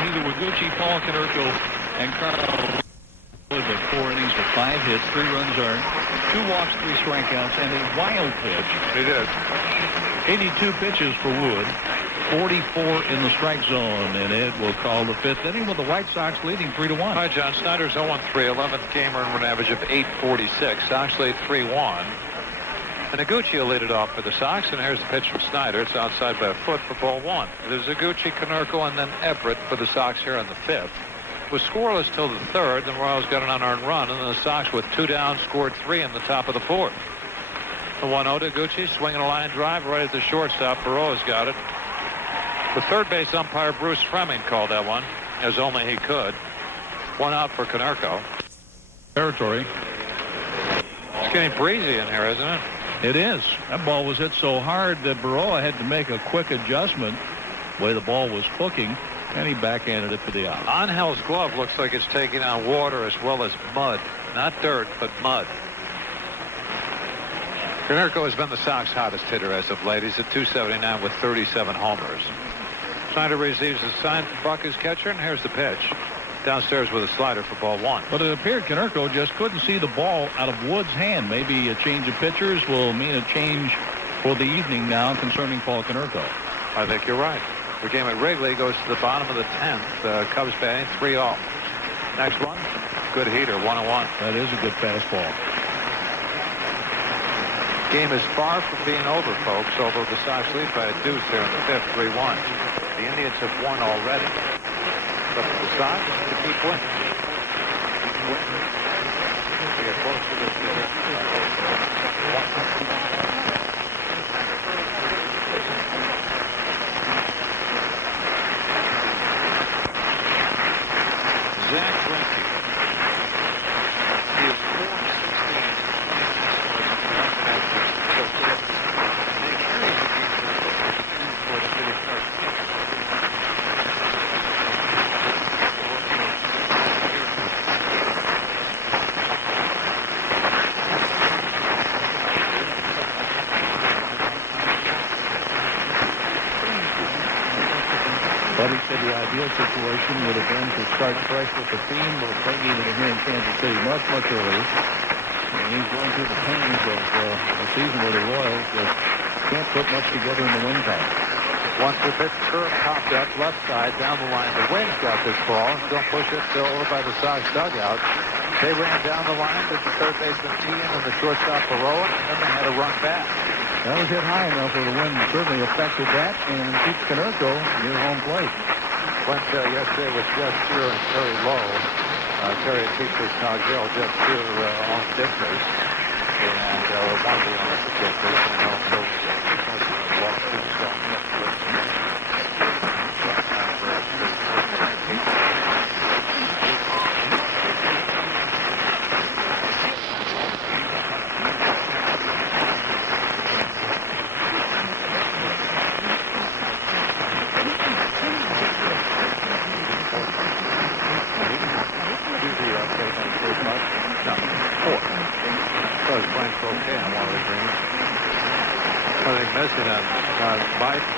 out of Higuchi, Paul Konerko, and Carl. 4 innings with 5 hits, 3 runs earned, 2 walks, 3 strikeouts, and a wild pitch. He did. 82 pitches for Wood, 44 in the strike zone, and Ed will call the 5th inning with the White Sox leading 3-1. Hi, John. Snyder's 0-3, 11th game earned run average of 846. Sox lead 3-1. And Higuchi will lead it off for the Sox, and here's the pitch from Snyder. It's outside by a foot for ball 1. There's Higuchi, Konerko, and then Everett for the Sox here in the 5th. It was scoreless till the 3rd. The Royals got an unearned run, and then the Sox, with 2 down, scored 3 in the top of the 4th. The 1-0 to Higuchi, swinging a line drive right at the shortstop. Burrows got it. The third base umpire, Bruce Fremming, called that one, as only he could. 1 out for Konerko. Territory. It's getting breezy in here, isn't it? It is. That ball was hit so hard that Baroa had to make a quick adjustment the way the ball was hooking, and he backhanded it for the out. Angel's glove looks like it's taking on water as well as mud. Not dirt, but mud. Konerko has been the Sox hottest hitter as of late. He's at .279 with 37 homers. Snyder receives a sign from Buck, his catcher, and here's the pitch. Downstairs with a slider for ball 1. But it appeared Konerko just couldn't see the ball out of Wood's hand. Maybe a change of pitchers will mean a change for the evening now concerning Paul Konerko. I think you're right. The game at Wrigley goes to the bottom of the 10th. Cubs batting 3-0. Next one, good heater, 1-1. That is a good fastball. Game is far from being over, folks, although the Sox lead by a deuce here in the 5th, 3-1. The Indians have won already. But for the Sox to keep winning. They get close to this. Zach Greinke. He is But he said the ideal situation would have been to start fresh with the team, but maybe even here in Kansas City much earlier. And he's going through the pains of the season with the Royals that can't put much together in the win column. Once the pitch curve popped up left side down the line, the Wings got this ball. Don't push it over by the Sox dugout. They ran down the line to the third baseman Tian and the shortstop Baroa, and then they had a run back. That was hit high enough where the wind certainly affected that and keeps Konerko near home plate. Went yesterday with Jeff Shearer and Terry Lowe. Terry and Peter Coggill, Jeff Shearer on Dickers. And one of the owners of Dickers. And also walked through the stone.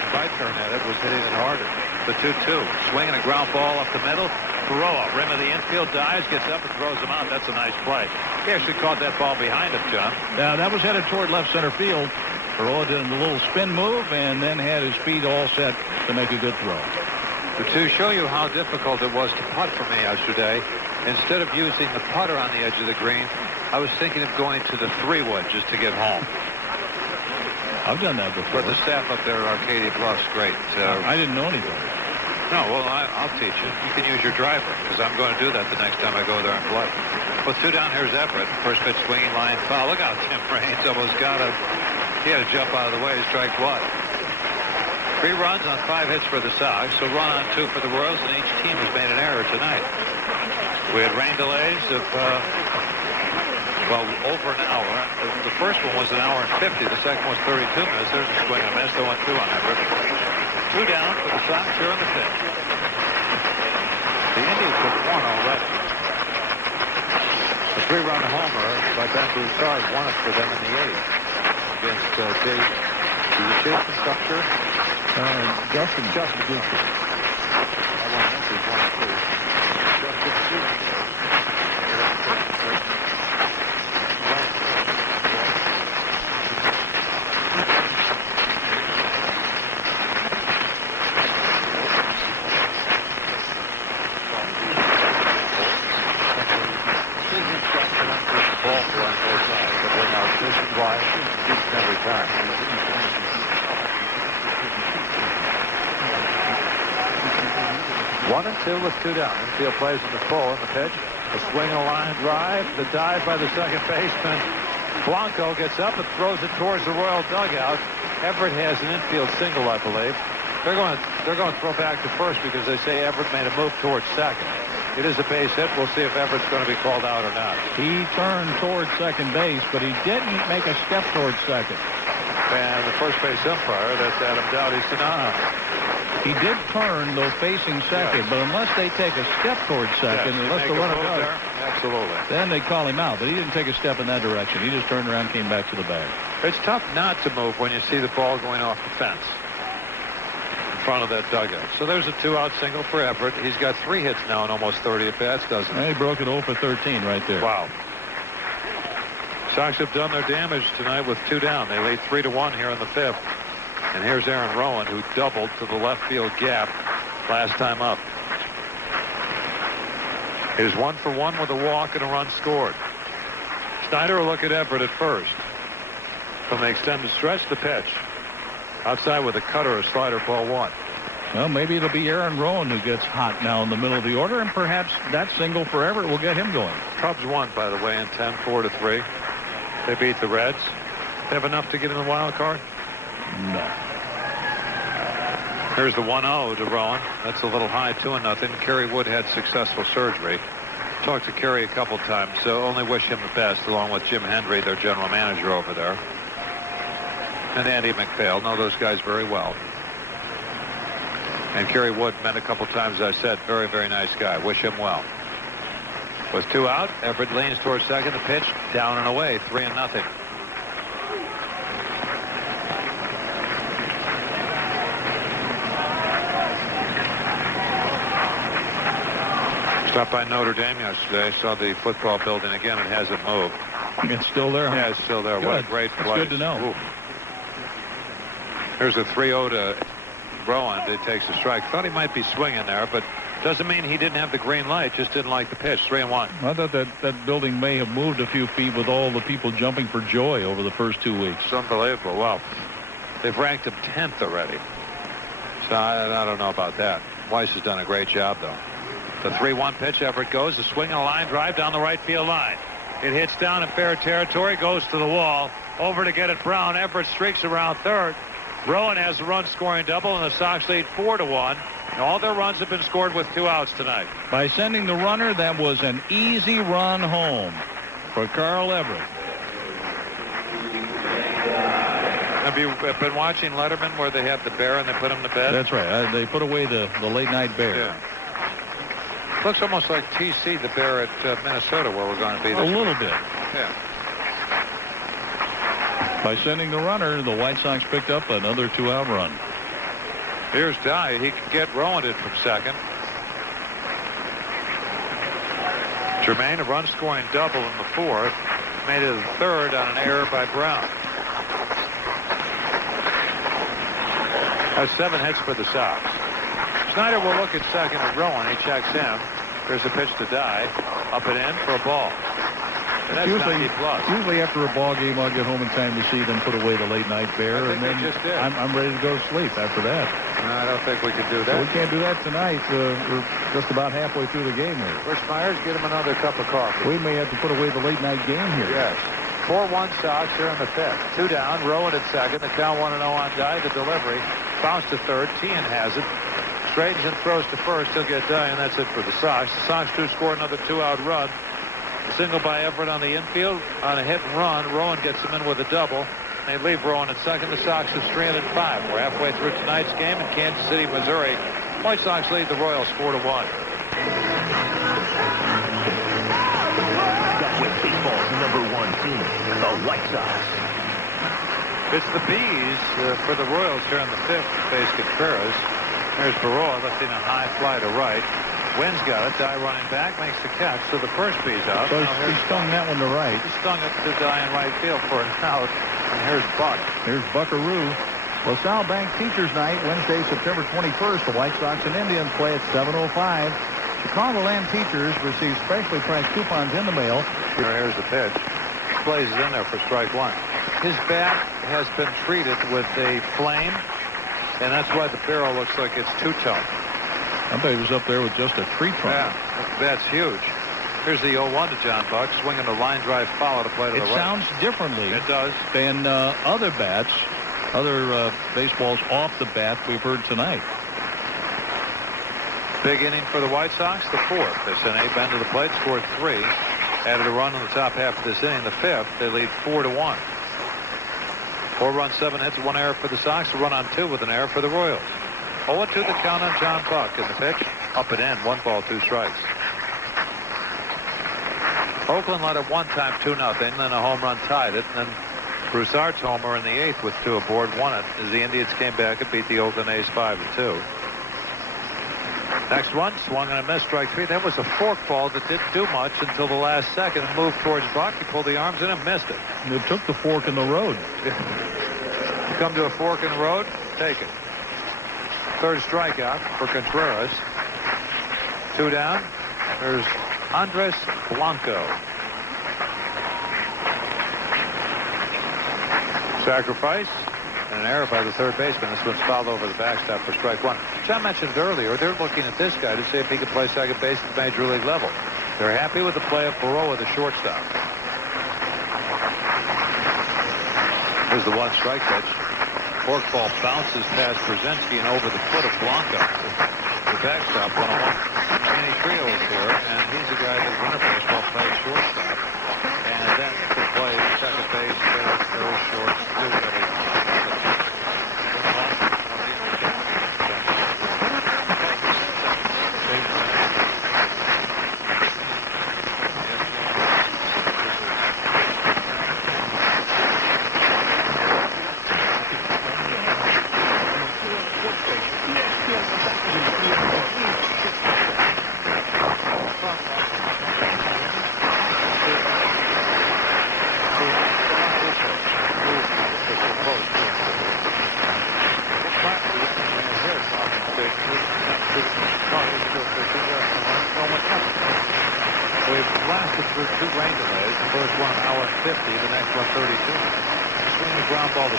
My turn at it was hitting it harder. The 2-2. Swinging a ground ball up the middle. Baroa, rim of the infield, dives, gets up and throws him out. That's a nice play. He actually caught that ball behind him, John. Now, that was headed toward left center field. Baroa did a little spin move and then had his feet all set to make a good throw. To show you how difficult it was to putt for me yesterday, instead of using the putter on the edge of the green, I was thinking of going to the 3-wood just to get home. I've done that before. But the staff up there at Arcadia Bluff's great. I didn't know anything. No, well, I'll teach you. You can use your driver, because I'm going to do that the next time I go there and play. With 2 down, here's Everett. First pitch swinging line foul. Look out, Tim Raines almost got it. He had to jump out of the way. Strike 1. 3 runs on 5 hits for the Sox. So run on 2 for the Royals, and each team has made an error tonight. We had rain delays of over an hour. The first one was an hour and 50. The second was 32 minutes. There's a swing and a miss. 0-2 on Everett. 2 down for the Sox here in the 5th. The Indians have won already. A 3-run homer by Ben Broussard won it for them in the 8th against Jason Dutcher. Justin Guthrie. One and two with two down. Infield plays in the full in the pitch. A swing and a line drive. The dive by the second baseman. Blanco gets up and throws it towards the Royal dugout. Everett has an infield single, I believe. They're going to throw back to first because they say Everett made a move towards second. It is a base hit. We'll see if Everett's going to be called out or not. He turned towards second base, but he didn't make a step towards second. And the first base umpire, that's Adam Dowdy, said, no. He did turn, though, facing second, but unless they take a step towards second, unless the runner does, absolutely, then they call him out. But he didn't take a step in that direction. He just turned around and came back to the bag. It's tough not to move when you see the ball going off the fence in front of that dugout. So there's a 2-out single for Everett. He's got 3 hits now in almost 30 at-bats, doesn't he? And he broke it 0 for 13 right there. Wow. Sox have done their damage tonight with 2 down. They lead 3-1 here in the 5th. And here's Aaron Rowan, who doubled to the left field gap last time up. It is 1 for 1 with a walk and a run scored. Snyder will look at Everett at first. From the extended stretch, the pitch. Outside with a cutter, a slider, ball 1. Well, maybe it'll be Aaron Rowan who gets hot now in the middle of the order, and perhaps that single for Everett will get him going. Cubs won, by the way, in 10, 4-3. They beat the Reds. They have enough to get in the wild card? No. Here's the 1-0 to Rowan. That's a little high, 2-0. Kerry Wood had successful surgery. Talked to Kerry a couple times, so only wish him the best, along with Jim Hendry, their general manager over there. And Andy McPhail. Know those guys very well. And Kerry Wood met a couple times, as I said. Very, very nice guy. Wish him well. With 2 out, Everett leans towards second. The pitch down and away, 3-0. Stopped by Notre Dame yesterday. Saw the football building again. It hasn't moved. It's still there. Yeah, it's still there. Good. What a great That's place. good to know. Ooh. Here's a 3-0 to Rowan. It takes a strike. Thought he might be swinging there, but doesn't mean he didn't have the green light. Just didn't like the pitch. 3-1. I thought that building may have moved a few feet with all the people jumping for joy over the first 2 weeks. It's unbelievable. Well, they've ranked him 10th already. So I don't know about that. Weiss has done a great job, though. The 3-1 pitch. Everett goes. A swing and a line drive down the right field line. It hits down in fair territory. Goes to the wall. Over to get it Brown. Everett streaks around third. Rowan has a run-scoring double, and the Sox lead 4-1. And all their runs have been scored with 2 outs tonight. By sending the runner, that was an easy run home for Carl Everett. Have you been watching Letterman where they have the bear and they put him to bed? That's right. They put away the late-night bear. Yeah. Looks almost like TC, the bear at Minnesota, where we're going to be this A little bit. Yeah. By sending the runner, the White Sox picked up another 2-out run. Here's Dye. He can get Rowan in from second. Germain, a run-scoring double in the 4th. Made it the 3rd on an error by Brown. Has 7 hits for the Sox. Snyder will look at second at Rowan. He checks in. There's a pitch to Dye. Up and in for a ball. And that's 90 plus. Usually after a ball game, I'll get home in time to see them put away the late-night bear, and then just did. I'm ready to go to sleep after that. No, I don't think we can do that. Well, we can't do that tonight. We're just about halfway through the game here. Rich Myers, get him another cup of coffee. We may have to put away the late-night game here. Yes. 4-1 Sox here in the 5th. 2 down. Rowan at second. The count 1-0 on Dye. The delivery. Bounce to third. Tian has it. Straightens and throws to first. He'll get Dye, and that's it for the Sox. The Sox do score another 2-out run. A single by Everett on the infield. On a hit and run, Rowan gets him in with a double. They leave Rowan at second. The Sox are 3-5. We're halfway through tonight's game in Kansas City, Missouri. White Sox lead the Royals 4-1. With baseball's #1 team, the White Sox. It's the Bees for the Royals here in the 5th to face Contreras. There's Baroa lifting a high fly to right. Wynn's got it. Dye running back, makes the catch. So the first bee's out. So he stung that one to right. He stung it to Dye in right field for an out. And here's Buck. Here's Buckaroo. LaSalle Bank Teachers Night, Wednesday, September 21st. The White Sox and Indians play at 7:05. Chicagoland teachers receive specially priced coupons in the mail. Here's the pitch. Blazes in there for strike one. His bat has been treated with a flame, and that's why the barrel looks like it's two-tone. I bet he was up there with just a tree trunk. Yeah, that's huge. Here's the 0-1 to John Buck, swinging the line drive follow to play to the right. It sounds differently. It does. Than other bats, other baseballs off the bat we've heard tonight. Big inning for the White Sox, the fourth. They sent Abe Ben to the plate, scored 3. Added a run in the top half of this inning. The fifth, they lead 4-1. 4 runs, 7 hits, 1 error for the Sox. A run on 2 with an error for the Royals. 0-2 the count on John Buck. And the pitch, up and in, 1 ball, 2 strikes. Oakland led it one time, 2-0. Then a home run tied it. And then Broussard's homer in the 8th with 2 aboard won it as the Indians came back and beat the Oakland A's 5-2. Next one, swung and a miss, strike 3. That was a fork ball that didn't do much until the last second and moved towards Buck. He pulled the arms in and missed it. And it took the fork in the road. You come to a fork in the road, take it. Third strikeout for Contreras. 2 down. There's Andres Blanco. Sacrifice. And an error by the third baseman. This one's fouled over the backstop for strike 1. John mentioned earlier, they're looking at this guy to see if he can play second base at the major league level. They're happy with the play of Baroa, the shortstop. Here's the 1 strike pitch. Forkball bounces past Brzezinski and over the foot of Blanco. The backstop, 1-1. Kenny Trio is here, and he's a guy that winter baseball plays shortstop. And then to play second base, third, short, do whatever you want.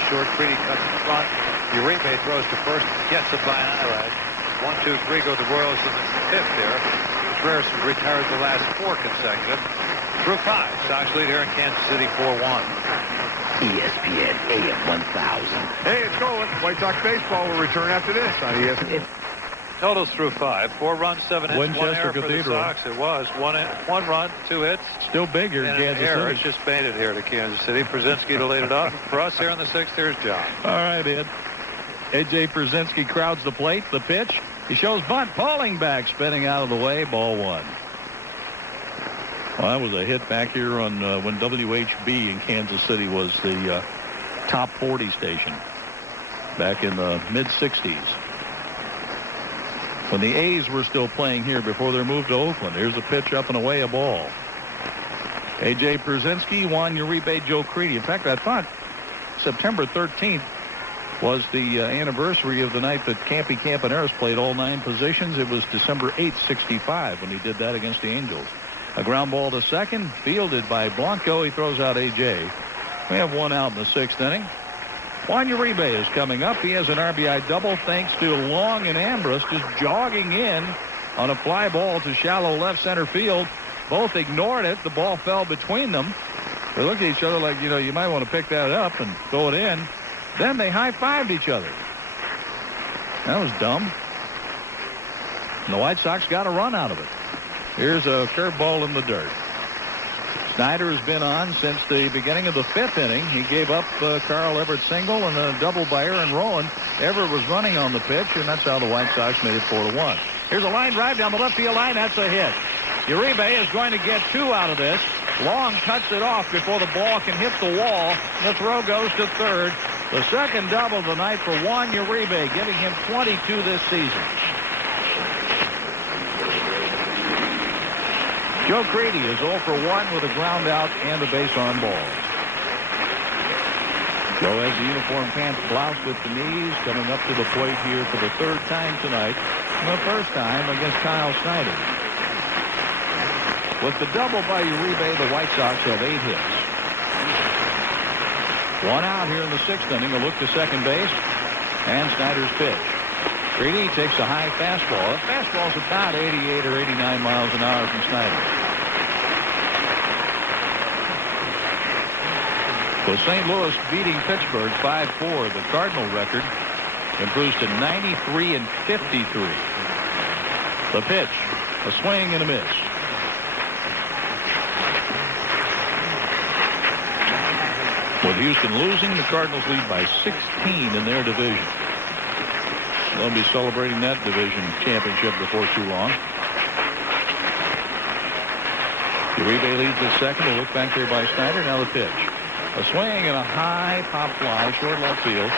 Short, Creedy cuts in front. Uribe throws to first, gets it by an eyelash. 1, 2, 3 go the Royals in the 5th there. Contreras retired the last 4 consecutive. Through 5. Sox lead here in Kansas City 4-1. ESPN AM 1000. Hey, it's going. White Sox baseball will return after this on ESPN. Totals through 5. 4 runs, 7 hits, 1 Winchester error for the Cathedral. Sox. It was 1 run, 2 hits. Still big here in And an Kansas error. City. It's just made it here to Kansas City. Brzezinski to lead it up. For us here in the 6th, here's John. All right, Ed. A.J. Brzezinski crowds the plate. The pitch. He shows bunt. Falling back. Spinning out of the way. Ball 1. Well, that was a hit back here on when WHB in Kansas City was the top 40 station back in the mid-60s. When the A's were still playing here before their move to Oakland. Here's a pitch up and away, a ball. A.J. Brzezinski, Juan Uribe, Joe Creedy. In fact, I thought September 13th was the anniversary of the night that Campy Campaneris played all 9 positions. It was December 8th, 65 when he did that against the Angels. A ground ball to second, fielded by Blanco. He throws out A.J. We have 1 out in the 6th inning. Juan Uribe is coming up. He has an RBI double thanks to Long and Ambrose just jogging in on a fly ball to shallow left center field. Both ignored it. The ball fell between them. They looked at each other like, you might want to pick that up and throw it in. Then they high-fived each other. That was dumb. And the White Sox got a run out of it. Here's a curveball in the dirt. Snyder has been on since the beginning of the 5th inning. He gave up Carl Everett's single and a double by Aaron Rowland. Everett was running on the pitch, and that's how the White Sox made it 4-1. Here's a line drive down the left field line. That's a hit. Uribe is going to get 2 out of this. Long cuts it off before the ball can hit the wall. The throw goes to third. The second double of the night for Juan Uribe, giving him 22 this season. Joe Grady is 0 for 1 with a ground out and a base on balls. Joe has the uniform pants bloused at the knees, coming up to the plate here for the third time tonight, and the first time against Kyle Snyder. With the double by Uribe, the White Sox have 8 hits. 1 out here in the 6th inning. A look to second base, and Snyder's pitch. Grady takes a high fastball. The fastball's about 88 or 89 miles an hour from Snyder. With St. Louis beating Pittsburgh 5-4, the Cardinal record improves to 93 and 53. The pitch, a swing and a miss. With Houston losing, the Cardinals lead by 16 in their division. They'll be celebrating that division championship before too long. Uribe leads at second. A look back there by Snyder. Now the pitch. A swing and a high pop fly, short left field.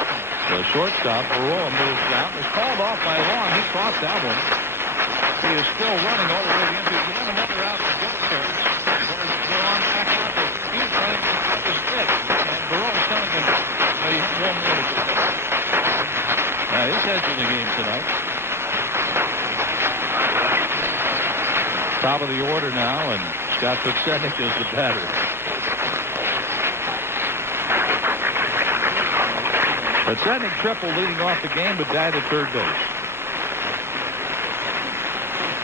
The shortstop, Baroa, moves down. Is called off by Long. He caught that one. He is still running all the way to the infield. We have another out to go there. They're on back out there. He's trying to cut his pitch. And Baroa's telling him, you have 1 more to go. Now his head's in the game tonight. Top of the order now, and Scott Podsednik is the batter. Podsednik tripled leading off the game, but died at third base.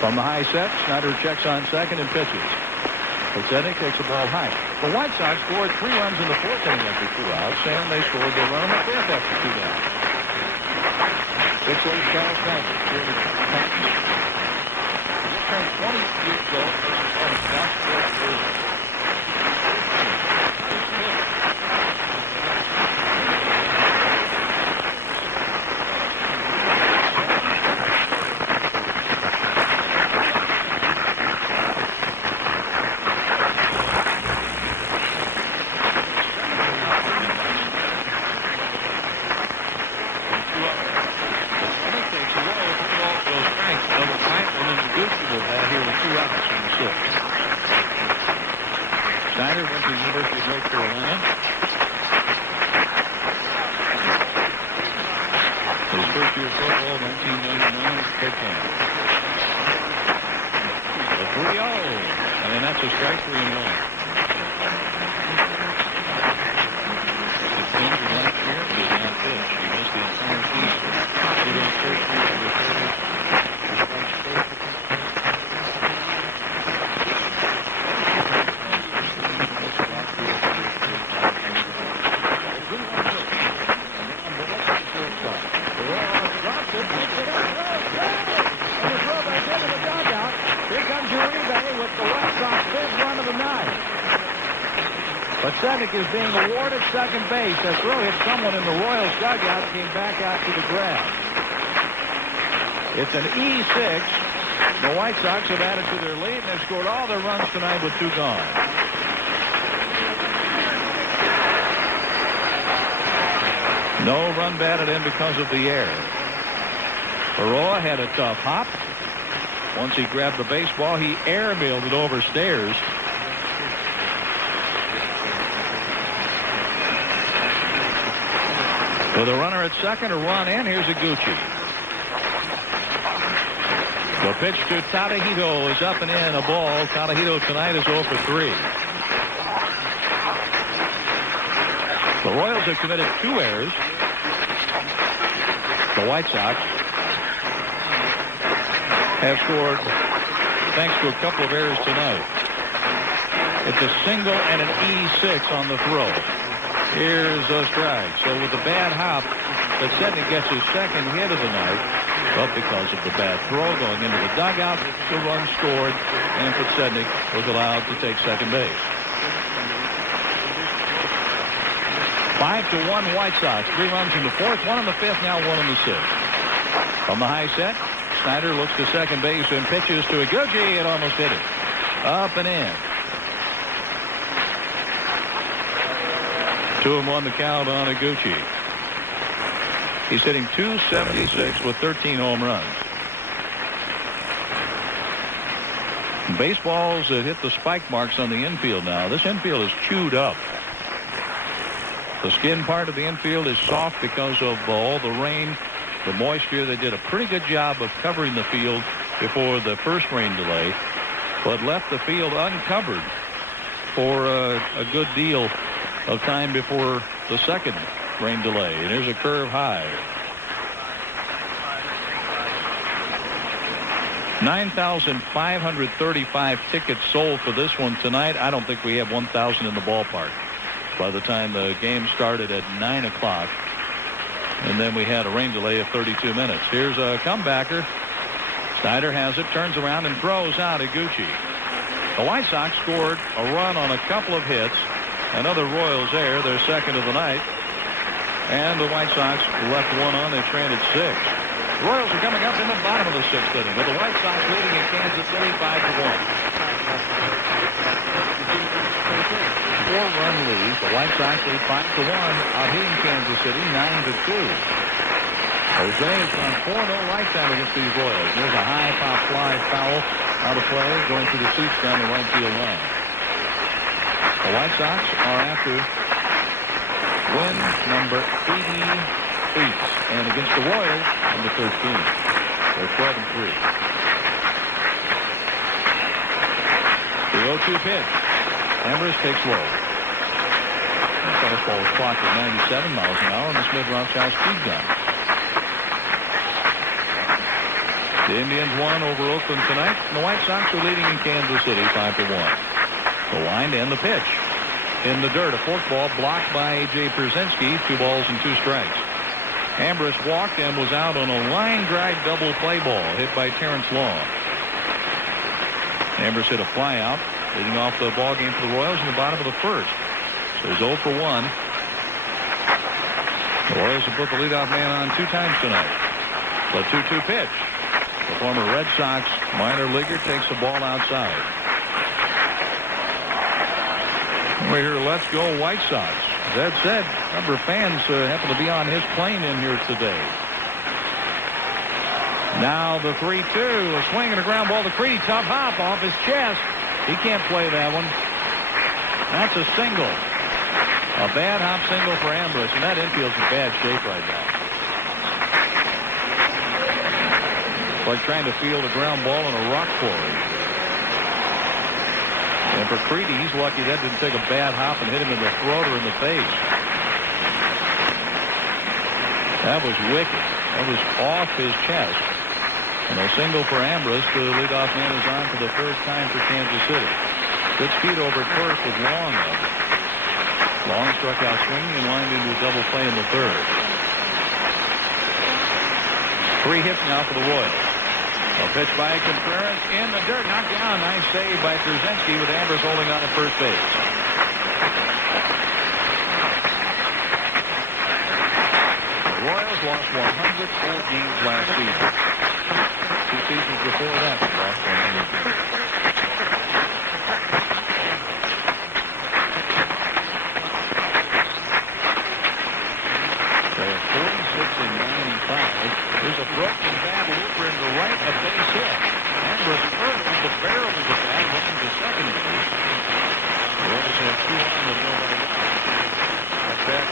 From the high set, Snyder checks on second and pitches. Podsednik takes the ball high. The White Sox scored 3 runs in the 4th inning after 2 outs, and they scored their run in the 5th after 2 outs. 6-8 Kyle Snyder. Here to Titans. He turned 20 years old. Snyder went to the University of North Carolina. His first year of football, 1999, at Copan. A 3-0, and that's a strike 3-1. His injury last year did not pitch. He missed the entire season. He was first year of the Podsednik is being awarded second base. That throw hit someone in the Royals dugout, came back out to the grass. It's an E6. The White Sox have added to their lead, and they've scored all their runs tonight with 2 gone. No run batted in because of the air. Baroa had a tough hop. Once he grabbed the baseball, he airmailed it over stairs. With a runner at second, a run, and here's Iguchi. The pitch to Tadahito is up and in, a ball. Tadahito tonight is 0 for 3. The Royals have committed 2 errors. The White Sox have scored thanks to a couple of errors tonight. It's a single and an E6 on the throw. Here's a strike. So with the bad hop, Podsednik gets his second hit of the night. But because of the bad throw going into the dugout, the run scored, and Podsednik was allowed to take second base. 5-1 White Sox. 3 runs in the 4th, 1 in the 5th, now 1 in the 6th. From the high set, Snyder looks to second base and pitches to Iguchi. It almost hit it. Up and in. 2-1 the count on Iguchi. He's hitting .276 with 13 home runs. Baseballs that hit the spike marks on the infield now. This infield is chewed up. The skin part of the infield is soft because of all the rain, the moisture. They did a pretty good job of covering the field before the first rain delay, but left the field uncovered for a good deal of time before the second rain delay. And here's a curve high. 9,535 tickets sold for this one tonight. I don't think we have 1,000 in the ballpark by the time the game started at 9 o'clock. And then we had a rain delay of 32 minutes. Here's a comebacker. Snyder has it, turns around and throws out Iguchi. The White Sox scored a run on a couple of hits. Another Royals error, their second of the night. And the White Sox left one on. They stranded 6. The Royals are coming up in the bottom of the 6th inning with the White Sox leading in Kansas City 5-1. 4-run lead. The White Sox lead 5-1 out here in Kansas City 9-2. Jose has gone 4-0 lifetime against these Royals. There's a high pop fly foul out of play going through the seats down the right field line. The White Sox are after win number 88. And against the Royals, number 13. They're 12-3. The 0-2 pitch. Ambrose takes low. The fastball is clocked at 97 miles an hour on the Smith-Rothschild speed gun. The Indians won over Oakland tonight. And the White Sox are leading in Kansas City 5-1. The line and the pitch. In the dirt, a fork ball blocked by A.J. Pierzynski. 2 balls and 2 strikes. Ambrose walked and was out on a line drive double play ball hit by Terrence Long. Ambrose hit a fly out, leading off the ball game for the Royals in the bottom of the first. So he's 0 for 1. The Royals have put the leadoff man on 2 times tonight. The 2-2 pitch. The former Red Sox minor leaguer takes the ball outside. We hear "Let's go White Sox." That said, a number of fans happen to be on his plane in here today. Now the 3-2, a swing and a ground ball to Creedy. Tough hop off his chest. He can't play that one. That's a single. A bad hop single for Ambrose, and that infield's in bad shape right now. Like trying to field a ground ball in a rock quarry. And for Creedy, he's lucky that didn't take a bad hop and hit him in the throat or in the face. That was wicked. That was off his chest. And a single for Ambrose. The leadoff man is on for the first time for Kansas City. Good speed over at first with Long up. Long struck out swinging and lined into a double play in the third. 3 hits now for the Royals. A pitch by Contreras in the dirt, knocked down. Nice save by Pierzynski with Ambrose holding on at first base. The Royals lost 104 games last season. 2 seasons before that, they lost 100 games. They're 46 and 95. There's a broken bat looper in the right, a base hit. Ambrose hurled the barrel of the bat, running to second base. The Royals have 2 on with nobody out. That's that.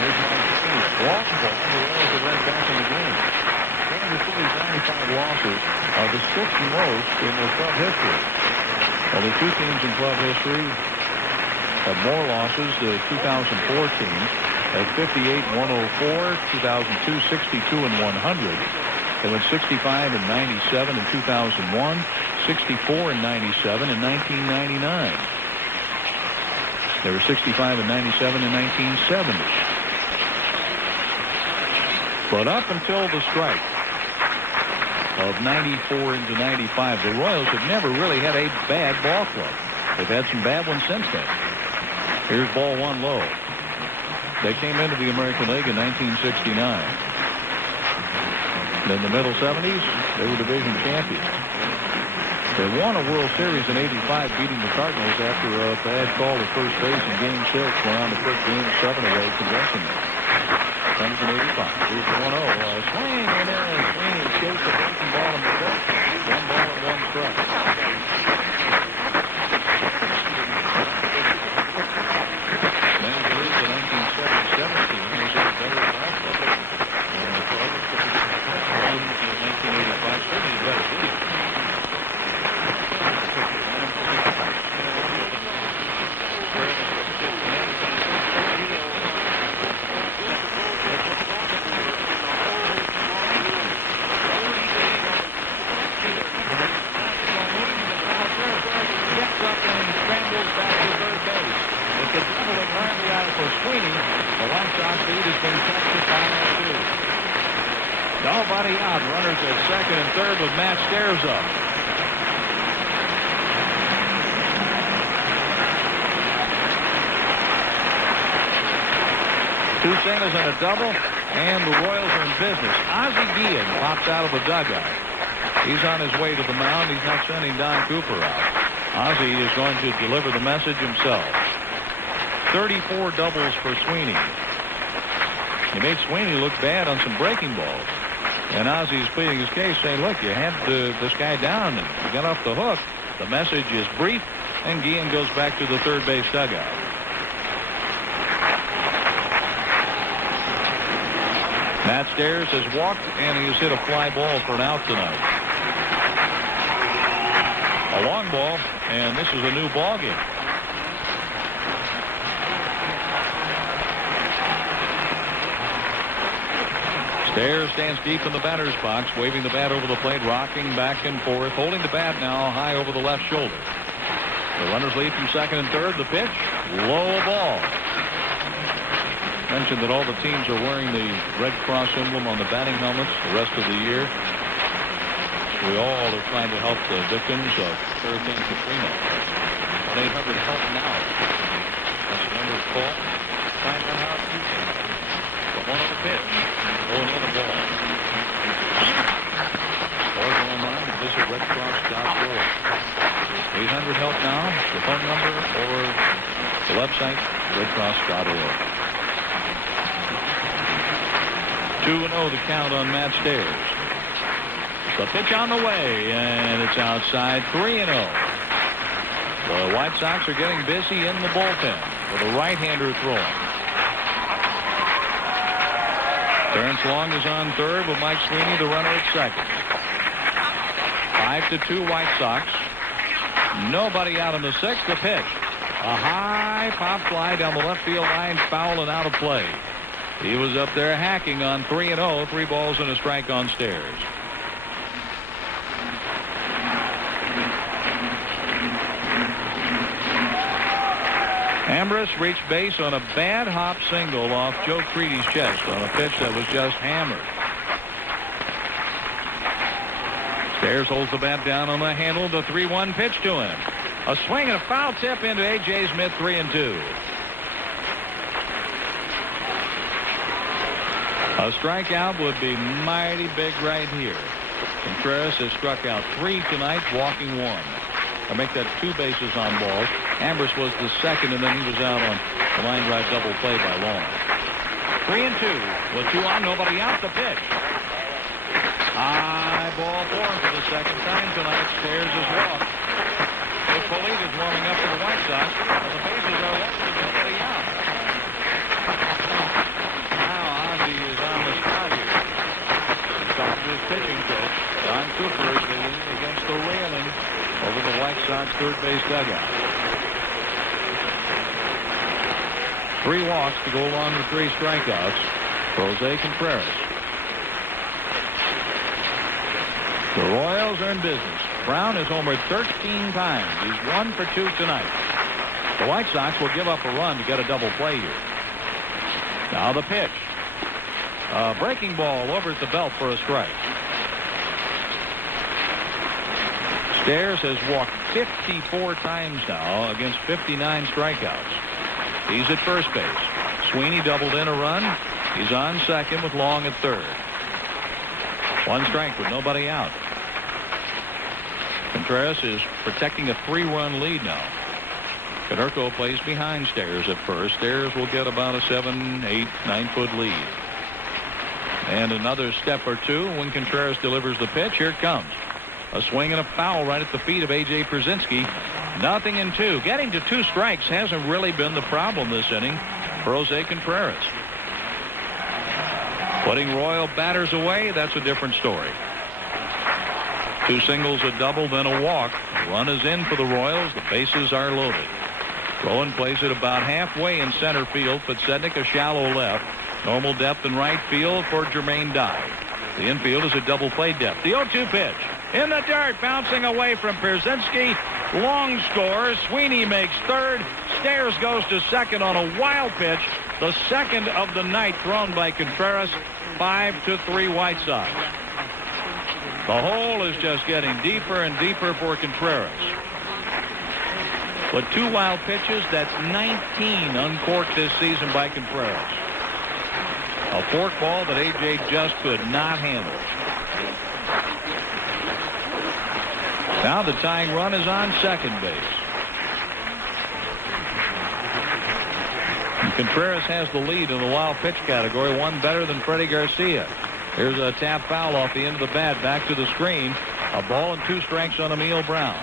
There's Montgomery. Walk ball. The Royals are right back in the game. Kansas City's 95 losses are the 6th most in their club history. Only 2 teams in club history have more losses. The 2004 team at 58-104, 2002 62-100. They went 65 and 97 in 2001, 64 and 97 in 1999. They were 65 and 97 in 1970. But up until the strike of 94 into 95, the Royals have never really had a bad ball club. They've had some bad ones since then. Here's ball 1 low. They came into the American League in 1969. In the middle 70s, they were division champions. They won a World Series in 85, beating the Cardinals after a bad call at first base in Game 6, went on to put Game 7 away from Washington. Comes in 85. Here's the 1-0. Swing and a swing and chase Nobody out. Runners at second and third with Matt Stairs up. Two singles and a double, and the Royals are in business. Ozzie Guillen pops out of the dugout. He's on his way to the mound. He's not sending Don Cooper out. Ozzie is going to deliver the message himself. 34 doubles for Sweeney. He made Sweeney look bad on some breaking balls. And Ozzie is pleading his case, saying, look, you had this guy down and you got off the hook. The message is brief, and Guillen goes back to the third base dugout. Matt Stairs has walked, and he has hit a fly ball for an out tonight. A long ball, and this is a new ball game. Stairs stands deep in the batter's box, waving the bat over the plate, rocking back and forth, holding the bat now high over the left shoulder. The runners lead from second and third. The pitch, low ball. Mentioned that all the teams are wearing the Red Cross emblem on the batting helmets the rest of the year. We all are trying to help the victims of Hurricane Katrina. 1-800-HELP-NOW. That's the number to call. Find out how to use it. The one on the pitch. Going in the ball. Or go online and visit redcross.org. 800-HELP-NOW, the phone number, or the website, redcross.org. 2-0 the count on Matt Stairs. The pitch on the way, and it's outside. 3-0. The White Sox are getting busy in the bullpen with a right-hander throwing. Terrence Long is on third with Mike Sweeney, the runner, at second. 5-2 White Sox. Nobody out in the sixth. The pitch. A high pop fly down the left field line, foul and out of play. He was up there hacking on 3-0, 3 balls and a strike on Stairs. Ambrose reached base on a bad hop single off Joe Creedy's chest on a pitch that was just hammered. Stairs holds the bat down on the handle. The 3-1 pitch to him. A swing and a foul tip into A.J. Smith, 3-2. A strikeout would be mighty big right here. Contreras has struck out 3 tonight, walking 1. I make that 2 bases on balls. Ambrose was the second, and then he was out on the line drive double play by Long. 3-2 with 2 on, nobody out. The pitch. High ball for him for the second time tonight. Stairs has walked. The Polite is warming up for the White Sox. And the bases are loaded with nobody out. Now Ozzie is on the spot here. He's talking to his pitching coach. Don Cooper is leaning against the railing over the White Sox third base dugout. 3 walks to go along with 3 strikeouts for Jose Contreras. The Royals are in business. Brown has homered 13 times. He's 1 for 2 tonight. The White Sox will give up a run to get a double play here. Now the pitch. A breaking ball over at the belt for a strike. Stairs has walked 54 times now against 59 strikeouts. He's at first base. Sweeney doubled in a run. He's on second with Long at third. 1 strike with nobody out. Contreras is protecting a 3-run lead now. Canerco plays behind Stairs at first. Stairs will get about a 7, 8, 9-foot lead. And another step or 2 when Contreras delivers the pitch. Here it comes. A swing and a foul right at the feet of A.J. Pierzynski. 0-2. Getting to 2 strikes hasn't really been the problem this inning for Jose Contreras. Putting Royal batters away, that's a different story. 2 singles, a double, then a walk. Run is in for the Royals. The bases are loaded. Rowan plays it about halfway in center field. Podsednik a shallow left. Normal depth in right field for Jermaine Dye. The infield is a double play depth. The 0-2 pitch. In the dirt, bouncing away from Pierzynski. Long scores. Sweeney makes third. Stayers goes to second on a wild pitch. The second of the night thrown by Contreras. 5-3 White Sox. The hole is just getting deeper and deeper for Contreras. With 2 wild pitches, that's 19 uncorked this season by Contreras. A forkball that A.J. just could not handle. Now the tying run is on second base. And Contreras has the lead in the wild pitch category, one better than Freddie Garcia. Here's a tap foul off the end of the bat, back to the screen. A ball and 2 strikes on Emil Brown.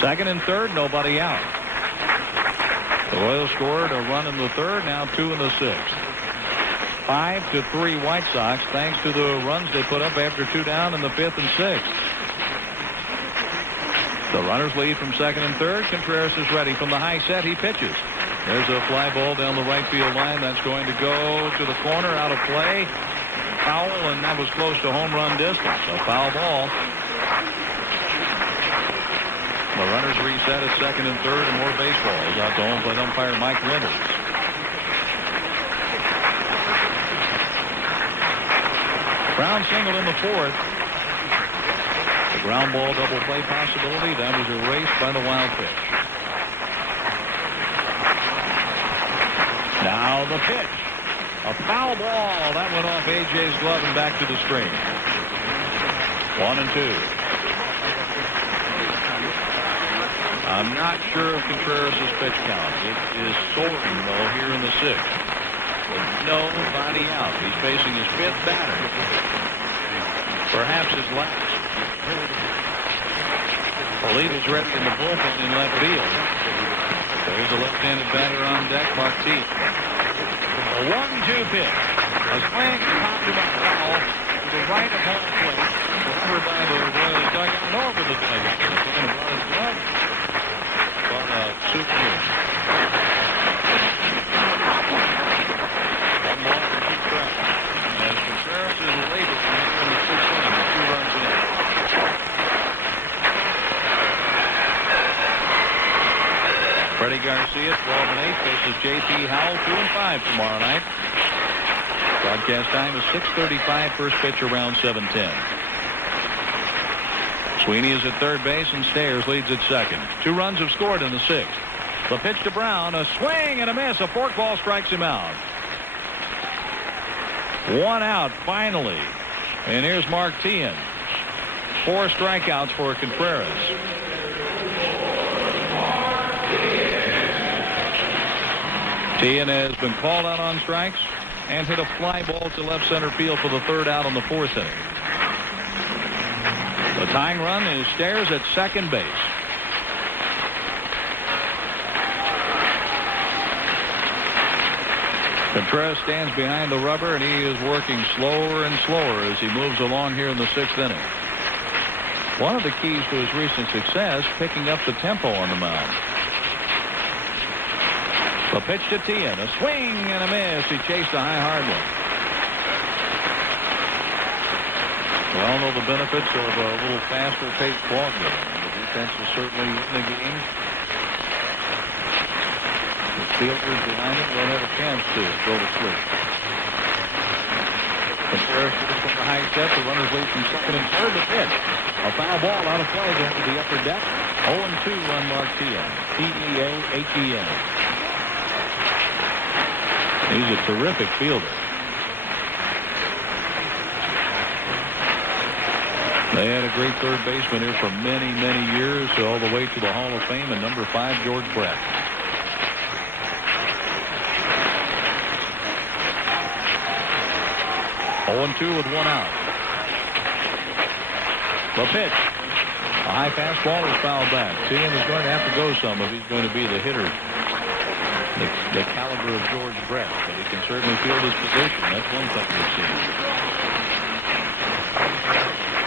Second and third, nobody out. The Royals scored a run in the third, now 2 in the sixth. 5-3 White Sox, thanks to the runs they put up after 2 down in the fifth and sixth. The runners lead from second and third. Contreras is ready from the high set. He pitches. There's a fly ball down the right field line. That's going to go to the corner, out of play. Foul, and that was close to home run distance. A foul ball. The runners reset at second and third, and more baseballs out to home plate umpire Mike Winters. Brown singled in the fourth. The ground ball double play possibility that was erased by the wild pitch. Now the pitch. A foul ball that went off A.J.'s glove and back to the screen. 1-2. I'm not sure of Contreras' pitch count. It is soaring, though, here in the sixth. With nobody out. He's facing his fifth batter. Perhaps his last. Polite is ready in the bullpen in left field. There's a left-handed batter on deck, Martin. A 1-2 pitch. A swing, popped him up foul to the right of home plate. Over by the Royals dugout and over the dugout. It's going to run his glove. But souvenir. 1 ball for 2 strikes. As Contreras is labored in the 6th inning, 2 runs in. Freddie Garcia, 12-8, faces J.P. Howell, 2-5 tomorrow night. Broadcast time is 6:35. First pitch around 7:10. Sweeney is at third base, and Stayers leads at second. 2 runs have scored in the sixth. The pitch to Brown, a swing and a miss. A forkball strikes him out. 1 out finally. And here's Mark Teahen. 4 strikeouts for Contreras. Teahen has been called out on strikes and hit a fly ball to left center field for the 3rd out on the 4th inning. The tying run is Stayers at second base. Contreras stands behind the rubber, and he is working slower and slower as he moves along here in the 6th inning. One of the keys to his recent success, picking up the tempo on the mound. The pitch to Teahen, a swing and a miss. He chased a high hard one. We all know the benefits of a little faster paced ball game. The defense is certainly in the game. The fielders behind it don't have a chance to go to sleep. Contreras from the high set. The runners lead from second and third. The pitch. A foul ball out of play down to the upper deck. 0-2 on Mark Teahen. T-E-A-H-E-N. He's a terrific fielder. They had a great third baseman here for many, many years, all the way to the Hall of Fame, and number 5, George Brett. Oh, 0-2 with 1 out. The pitch. A high fastball is fouled back. Teahen is going to have to go some if he's going to be the hitter. The caliber of George Brett, but he can certainly field his position. That's one thing we've seen.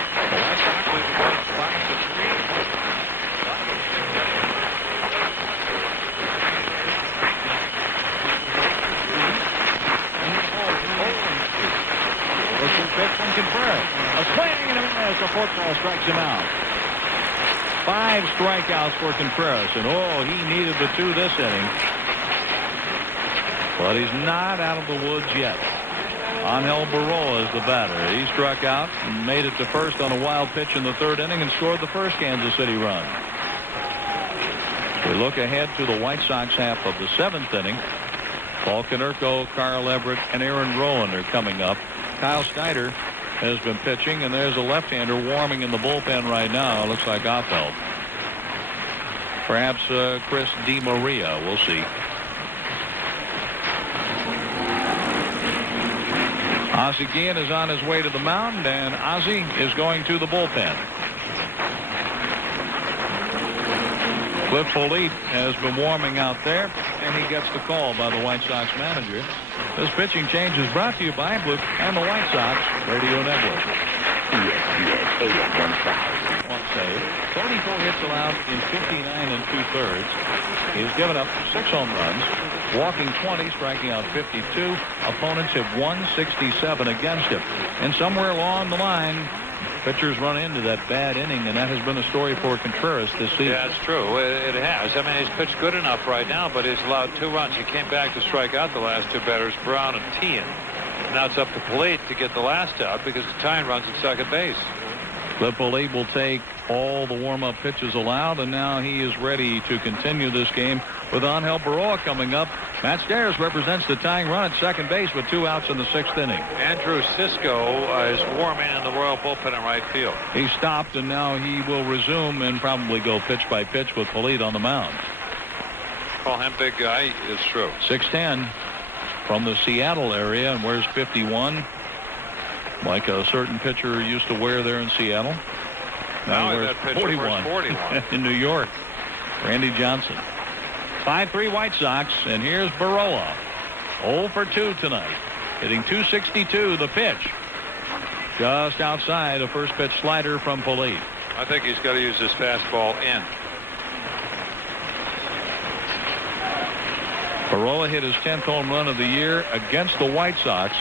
The White Sox lead the Royals 5-3. Pitch from Contreras. A Swing and a miss. A football strikes him out. 5 strikeouts for Contreras, and he needed the 2 this inning. But he's not out of the woods yet. Angel Baroa is the batter. He struck out and made it to first on a wild pitch in the 3rd inning and scored the first Kansas City run. We look ahead to the White Sox half of the 7th inning. Paul Konerko, Carl Everett, and Aaron Rowan are coming up. Kyle Snyder has been pitching, and there's a left-hander warming in the bullpen right now. Looks like Offeld. Perhaps Chris DeMaria. We'll see. Ozzie Guillen is on his way to the mound, and Ozzie is going to the bullpen. Cliff Foley has been warming out there, and he gets the call by the White Sox manager. This pitching change is brought to you by Blue and the White Sox Radio Network. ESPN AM 1000. One save. 34 hits allowed in 59 2/3. He's given up 6 home runs, walking 20, striking out 52. Opponents have 167 against him. And somewhere along the line, pitchers run into that bad inning, and that has been a story for Contreras this season. Yeah, it's true. It has. I mean, he's pitched good enough right now, but he's allowed 2 runs. He came back to strike out the last 2 batters, Brown and Tien. Now it's up to Polite to get the last out because the tying runs at second base. Cliff Polite will take all the warm-up pitches allowed, and now he is ready to continue this game with Angel Baroa coming up. Matt Stairs represents the tying run at second base with 2 outs in the 6th inning. Andrew Sisco is warming in the Royal bullpen in right field. He stopped, and now he will resume and probably go pitch by pitch with Polite on the mound. Call him big guy. It's true. 6'10" from the Seattle area and wears 51. Like a certain pitcher used to wear there in Seattle. Now he wears 41 in New York. Randy Johnson. 5-3 White Sox, and here's Baroa. 0 for 2 tonight. Hitting .262 the pitch. Just outside a first pitch slider from Polite. I think he's got to use his fastball in. Baroa hit his 10th home run of the year against the White Sox,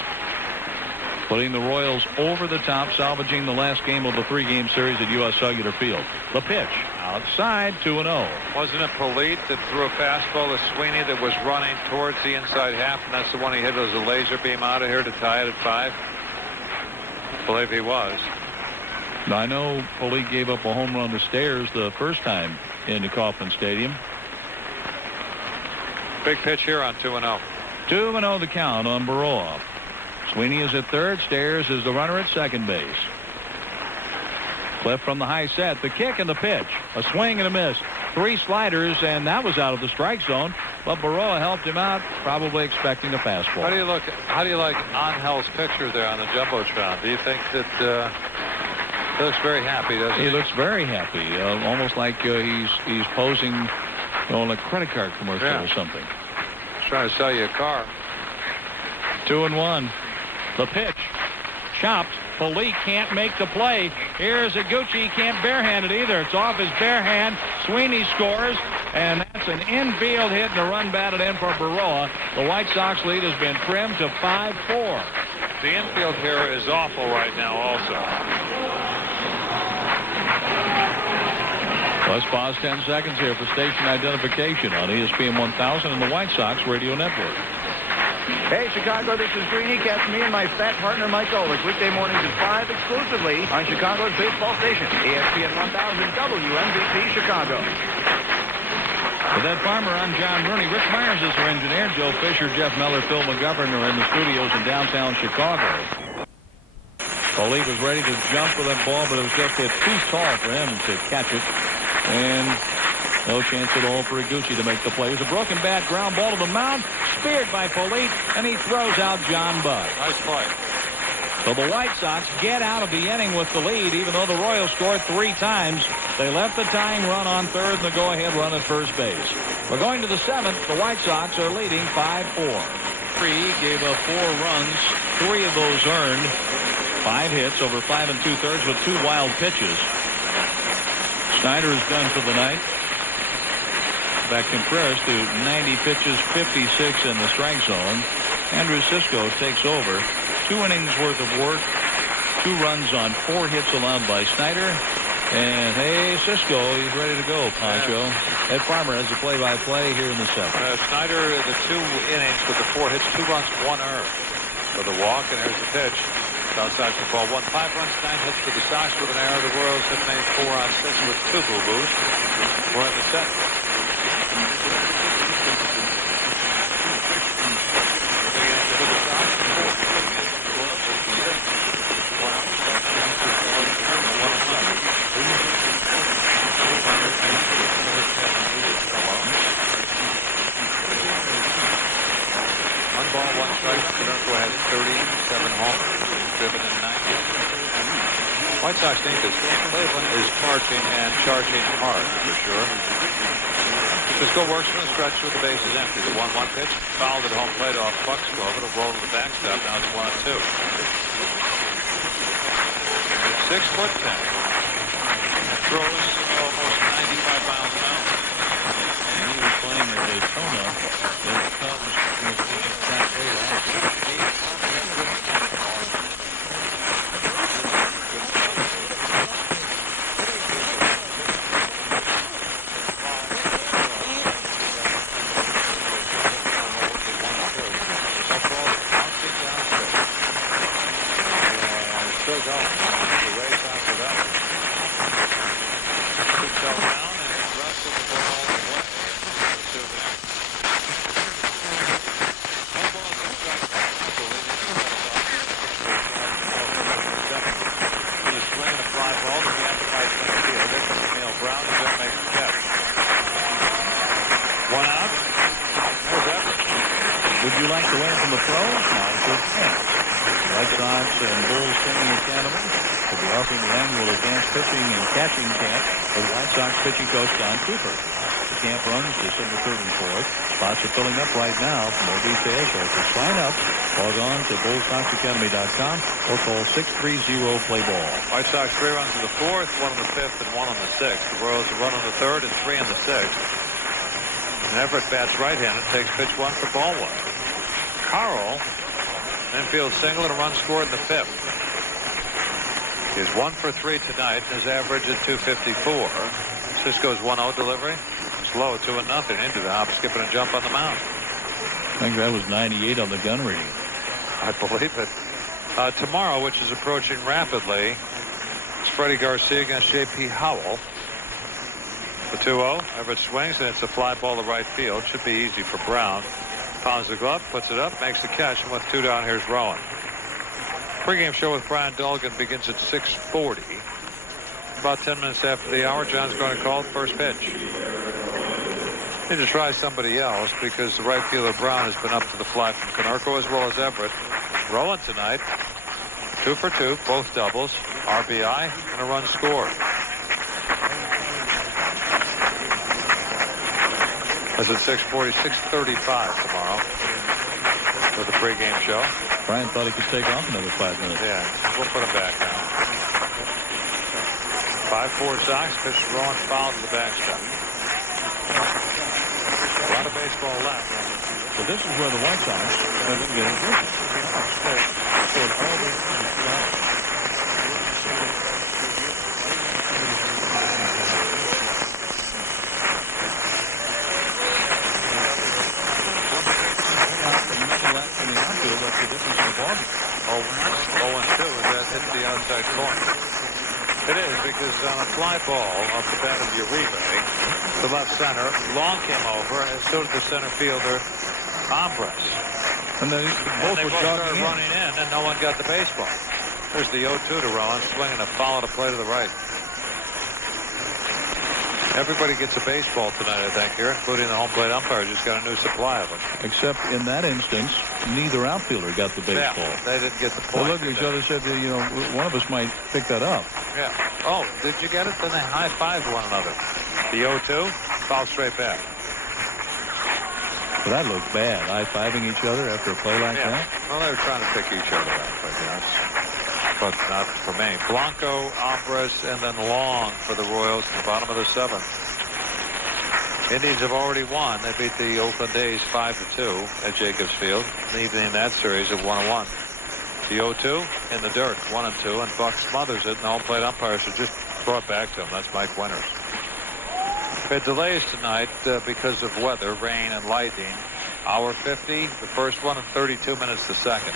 putting the Royals over the top, salvaging the last game of the 3-game series at U.S. Cellular Field. The pitch outside, 2-0. Wasn't it Polite that threw a fastball to Sweeney that was running towards the inside half, and that's the one he hit as a laser beam out of here to tie it at 5? I believe he was. I know Polite gave up a home run to Stairs the first time into Kauffman Stadium. Big pitch here on 2-0. 2-0 the count on Baroa. Sweeney is at third. Stairs is the runner at second base. Cliff from the high set. The kick and the pitch. A swing and a miss. 3 sliders, and that was out of the strike zone. But Baroa helped him out, probably expecting a fastball. How do you like Angel's picture there on the jumbotron? Do you think that he looks very happy, doesn't he? He looks very happy. Almost like he's posing on a credit card commercial or something. He's trying to sell you a car. 2-1. The pitch. Chopped. Polite can't make the play. Here's Iguchi. Can't barehand it either. It's off his bare hand. Sweeney scores, and that's an infield hit and a run batted in for Baroa. The White Sox lead has been trimmed to 5-4. The infield here is awful right now also. Let's pause 10 seconds here for station identification on ESPN 1000 and the White Sox Radio Network. Hey, Chicago, this is Greeny. Catch me and my fat partner, Mike Golick, weekday mornings at 5 exclusively on Chicago's baseball station, ESPN 1000 WMVP Chicago. With Ed Farmer, I'm John Rooney. Rick Myers is our engineer. Joe Fisher, Jeff Miller, Phil McGovern are in the studios in downtown Chicago. Polite was ready to jump with that ball, but it was just hit too tall for him to catch it. And no chance at all for Iguchi to make the play. It was a broken bat, ground ball to the mound, speared by Polite, and he throws out John Buck. Nice play. So the White Sox get out of the inning with the lead, even though the Royals scored 3 times. They left the tying run on third and the go-ahead run at first base. We're going to the 7th. The White Sox are leading 5-4. 3 gave up 4 runs, 3 of those earned. 5 hits over 5 2/3 with 2 wild pitches. Snyder is done for the night. Back Contreras to 90 pitches, 56 in the strike zone. Andrew Sisco takes over. 2 innings worth of work, 2 2 runs on 4 hits allowed by Snyder. And hey, Cisco, he's ready to go, Pancho. Ed Farmer has the play-by-play here in the 7th. Snyder, the 2 innings with the 4 hits, 2 runs, 1 earned for the walk, and here's the pitch. It's outside for ball 1. 5 runs, 9 hits for the Sox with an error. The Royals have made 4 on 6 with 2 boo-boos. We're in the 7th. Has 37 homers, driven in 90. White Sox think that Cleveland is marching and charging hard, for sure. Cisco works from the stretch with the bases empty. The 1-1 pitch, fouled at home plate off Buck's glove. It'll roll to the backstop. Now it's 1-2. 6'10". Throws almost 95 miles an hour. And he was playing at Daytona. The Cubs that way last. Pitching coach Don Cooper. The camp runs December 3rd and 4th. Spots are filling up right now. For more details or to sign up, log on to BullSoxAcademy.com or call 630-PLAY-BALL. White Sox 3 runs in the 4th, 1 in the 5th, and 1 on the 6th. The Royals a run on the 3rd and 3 in the 6th. And Everett bats right-handed, takes pitch 1 for ball 1. Carl, infield single and a run scored in the 5th. He's 1 for 3 tonight. His average is 254. Cisco's 1-0 delivery. Slow, 2-0 into the hop, skip, and jump on the mound. I think that was 98 on the gun reading. I believe it. Tomorrow, which is approaching rapidly, is Freddie Garcia against J.P. Howell. The 2-0. Everett swings, and it's a fly ball to right field. Should be easy for Brown. Pounds the glove, puts it up, makes the catch, and with 2 down, here's Rowan. Pre-game show with Brian Dulgan begins at 6:40. About 10 minutes after the hour, John's going to call the first pitch. Need to try somebody else because the right fielder Brown has been up to the fly from Konerko as well as Everett. Rowan tonight, 2 for 2, both doubles, RBI, and a run scored. That's at 6:40, 6:35 tomorrow for the pregame show. Brian thought he could take off another 5 minutes. Yeah, we'll put him back now. 5-4 Sox, pitch to Rowan, foul to the backstop. A lot of baseball left. But this is where the White Sox are going to get it. The outside corner. It is because on a fly ball off the bat of Uribe, the left center, Long came over, and so did the center fielder, Ambres. And then both started running in, and no one got the baseball. There's the 0-2 to Rowan, swinging a foul to play to the right. Everybody gets a baseball tonight, I think, here, including the home plate umpire. Just got a new supply of them. Except in that instance, neither outfielder got the baseball. Yeah, they didn't get the point. They looked at each other and said, you know, one of us might pick that up. Yeah. Oh, did you get it? Then they high-fived one another. The 0-2, foul straight back. Well, that looked bad, high-fiving each other after a play like that. Well, they were trying to pick each other up, I guess. But not for me. Blanco, Ambres, and then Long for the Royals at the bottom of the 7th. Indians have already won. They beat the Oakland A's 5-2 at Jacobs Field, leaving that series at 1-1. The 0-2 in the dirt, 1-2, and Buck smothers it, and the home plate umpire should just throw it back to him. That's Mike Winters. We had delays tonight because of weather, rain, and lightning. Hour 50, the first one, and 32 minutes the second.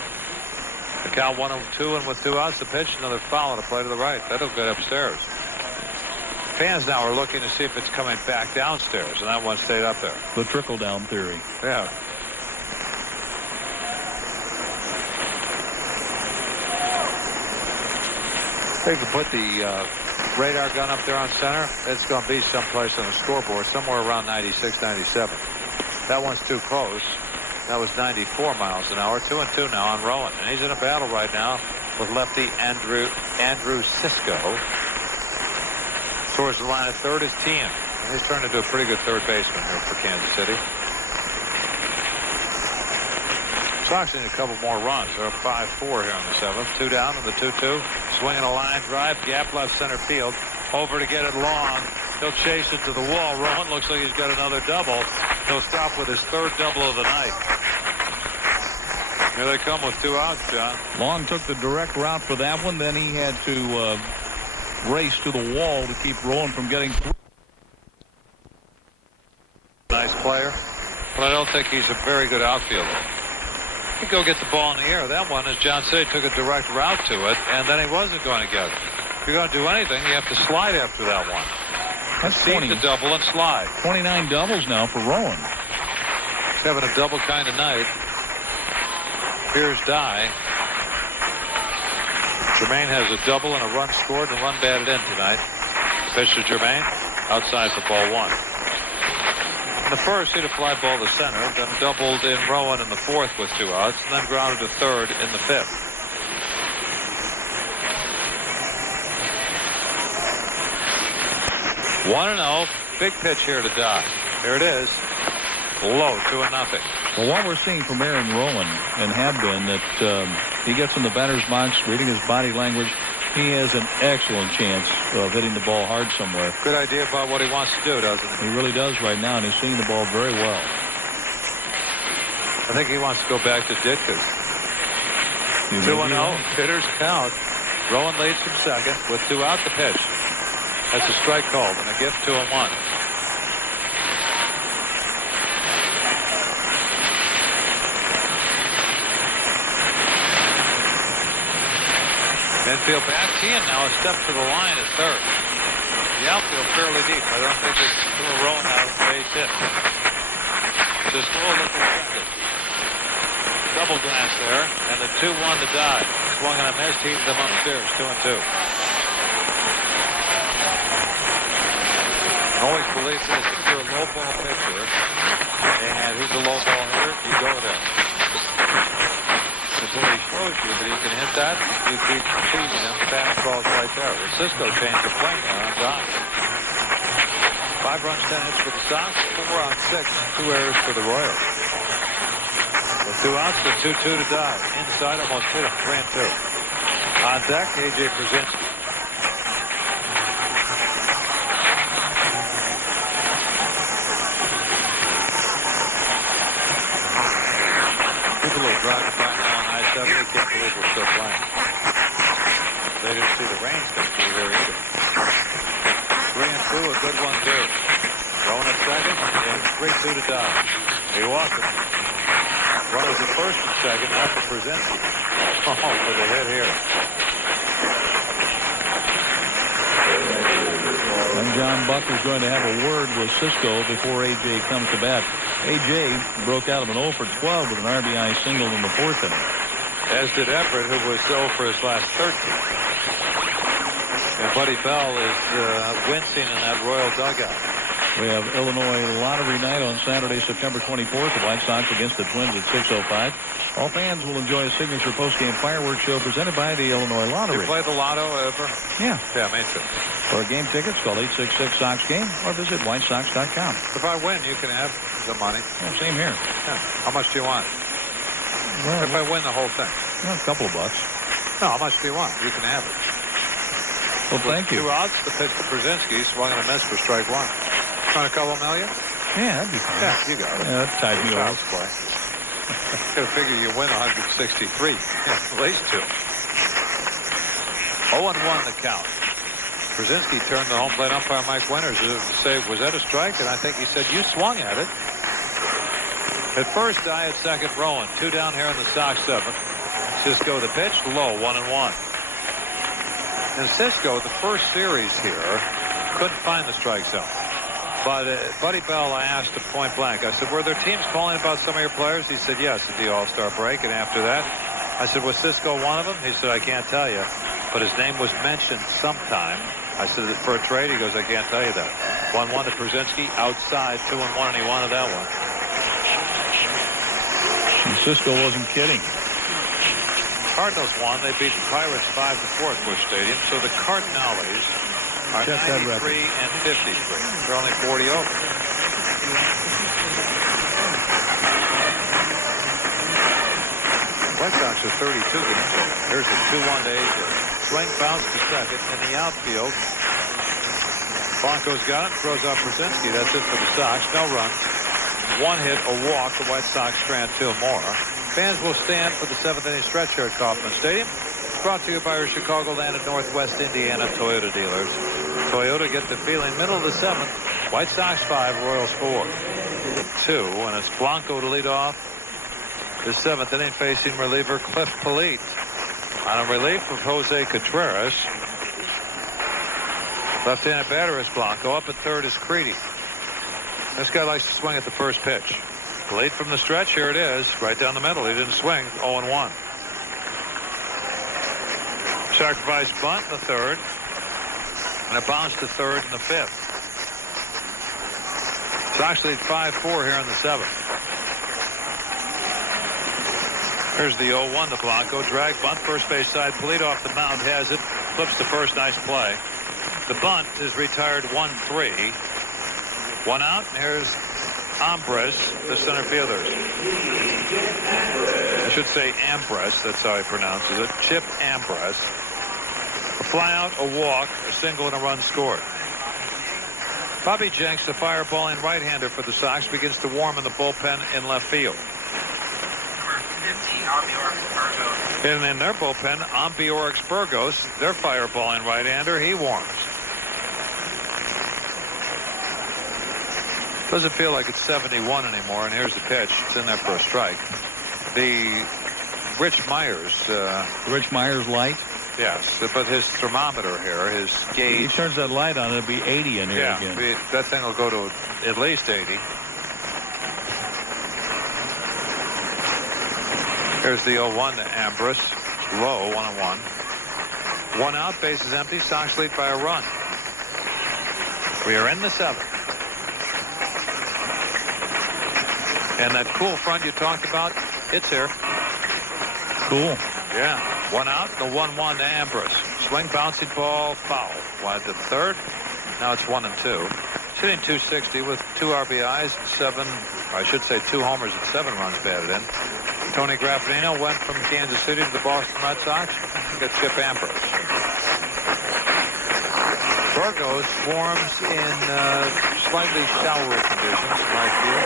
The count 1-2, and with 2 outs, the pitch, another foul and a play to the right. That'll get upstairs. Fans now are looking to see if it's coming back downstairs, and that one stayed up there. The trickle-down theory. Yeah. They can put the radar gun up there on center. It's going to be someplace on the scoreboard, somewhere around 96, 97. That one's too close. That was 94 miles an hour. 2-2 now on Rowan. And he's in a battle right now with lefty Andrew Cisco. Towards the line of third is Tien. And he's turned into a pretty good third baseman here for Kansas City. Sox need a couple more runs. They're up 5-4 here in the 7th. 2 down in the 2-2. Swinging a line drive. Gap left center field. Over to get it long. He'll chase it to the wall. Rowan looks like he's got another double. He'll stop with his third double of the night. Here they come with 2 outs, John. Long took the direct route for that one. Then he had to race to the wall to keep Rowan from getting through. Nice player. But I don't think he's a very good outfielder. He go get the ball in the air. That one, as John said, took a direct route to it, and then he wasn't going to get it. If you're going to do anything, you have to slide after that one. That's Seem to double and slide. 29 doubles now for Rowan. He's having a double kind of night. Here's Dye. Jermaine has a double and a run scored and a run batted in tonight. Pitch to Jermaine. Outside for ball 1. In the first, hit a fly ball to center, then doubled in Rowan in the 4th with 2 outs, and then grounded to third in the 5th. One and 0. Big pitch here to Dye. Here it is. Low, 2-0. Well, what we're seeing from Aaron Rowan, and have been, that he gets in the batter's box, reading his body language. He has an excellent chance of hitting the ball hard somewhere. Good idea about what he wants to do, doesn't he? He really does right now, and he's seeing the ball very well. I think he wants to go back to Ditka. 2-0. Hitters count. Rowan leads from second with 2 out the pitch. That's a strike called and a gift 2-1. Infield back. Tien now a step to the line at third. The outfield fairly deep. I don't think it's too Rowan out of the base hit. Cisco looking second. Double glance there, and the 2-1 to Dye. Swung and a miss, heated them upstairs, 2-2. Always believed this. If you're a low ball pitcher, and he's a low ball hitter, you go there. Before he shows you that he can hit that, you keep teasing him. Fastball's right there. Well, Cisco changed the play there on Dye. 5 runs, 10 hits for the Sox, 4 on 6, 2 errors for the Royals. With 2 outs, the 2-2 to Dye. Inside, almost hit him, 3-2. On deck, A.J. Brzezinski. People are driving by now on I-70. They can't believe we're still playing. They didn't see the rain come through here either. 3-2, a good one, too. Rowan at second, and 3-2 to Dye. He walked it. Runners at first and second, now for Brzezinski. Oh, for the hit here. And John Buck is going to have a word with Cisco before A.J. comes to bat. A.J. broke out of an 0 for 12 with an RBI single in the 4th inning. As did Everett, who was 0 for his last 13. And Buddy Bell is wincing in that Royal dugout. We have Illinois Lottery Night on Saturday, September 24th. The White Sox against the Twins at 6:05. All fans will enjoy a signature postgame fireworks show presented by the Illinois Lottery. You play the lotto ever? Yeah. Yeah, me too. For game tickets, call 866-SOX-GAME or visit whitesox.com. If I win, you can have the money. Yeah, same here. Yeah. How much do you want? Well, If I win the whole thing. a couple of bucks. No, how much do you want? You can have it. Well, thank you. 2 outs, the pitch to Brzezinski, swung and a miss for strike 1. Trying a couple million? Yeah, that'd be fine. Yeah, you got it. Yeah, that's tied me Child's off. play. Gotta figure you win 163. Yeah, at least 2. 0-1 the count. Brzezinski turned the home plate umpire Mike Winters to say, was that a strike? And I think he said, you swung at it. At first, I at second, Rowan. 2 down here in the Sox 7th. Cisco the pitch, low, 1-1. And Cisco, the first series here, couldn't find the strike zone. But Buddy Bell, I asked him point blank. I said, were there teams calling about some of your players? He said, yes, at the All-Star break. And after that, I said, was Cisco one of them? He said, I can't tell you. But his name was mentioned sometime. I said, for a trade? He goes, I can't tell you that. 1-1 to Brzezinski, outside, 2-1, and he wanted that one. And Cisco wasn't kidding. Cardinals won. They beat the Pirates 5-4 at Busch Stadium. So the Cardinals are 93 and 53. They're only 40 over. White Sox are 32 games over. Here's a 2-1 to AJ. Swing bounce to second in the outfield. Blanco's got it. Throws out Brzezinski. That's it for the Sox. No runs. 1 hit, a walk. The White Sox strand 2 more. Fans will stand for the 7th inning stretch here at Kauffman Stadium. Brought to you by our Chicagoland and Northwest Indiana Toyota dealers. Toyota, get the feeling. Middle of the 7th. White Sox 5, Royals 4. 2, and it's Blanco to lead off the 7th inning, facing reliever Cliff Polite. On a relief of Jose Contreras. Left-handed batter is Blanco. Up at third is Creedy. This guy likes to swing at the first pitch. Late from the stretch, here it is, right down the middle. He didn't swing. 0-1. Sacrifice bunt in the 3rd, and a bounce to 3rd in the 5th. Sox lead 5-4 here in the 7th. Here's the 0-1 to Blanco. Drag bunt, first base side. Polite off the mound has it. Flips to first. Nice play. The bunt is retired 1-3. 1 out, and here's Ambres, the center fielder. I should say Ambres, that's how he pronounces it. Chip Ambres. A fly out, a walk, a single, and a run scored. Bobby Jenks, the fireballing right-hander for the Sox, begins to warm in the bullpen in left field. And in their bullpen, Ambiorix Burgos, their fireballing right-hander, he warms. Doesn't feel like it's 71 anymore, and here's the pitch. It's in there for a strike. The Rich Myers. Rich Myers light? Yes, but his thermometer here, his gauge. He turns that light on, it'll be 80 in here again. Yeah, that thing will go to at least 80. Here's the 0-1 to Ambris. Low, 1-1. 1 out, bases empty. Sox lead by a run. We are in the 7th. And that cool front you talked about, it's here. Cool. Yeah. 1 out, the 1-1 to Ambris. Swing, bouncing ball, foul. Wide to the 3rd. Now it's 1-2. Sitting 260 with 2 RBIs, 7, or I should say 2 homers and 7 runs batted in. Tony Graffinino went from Kansas City to the Boston Red Sox. Got Chip Ambris. Burgos forms in slightly showery conditions, right here.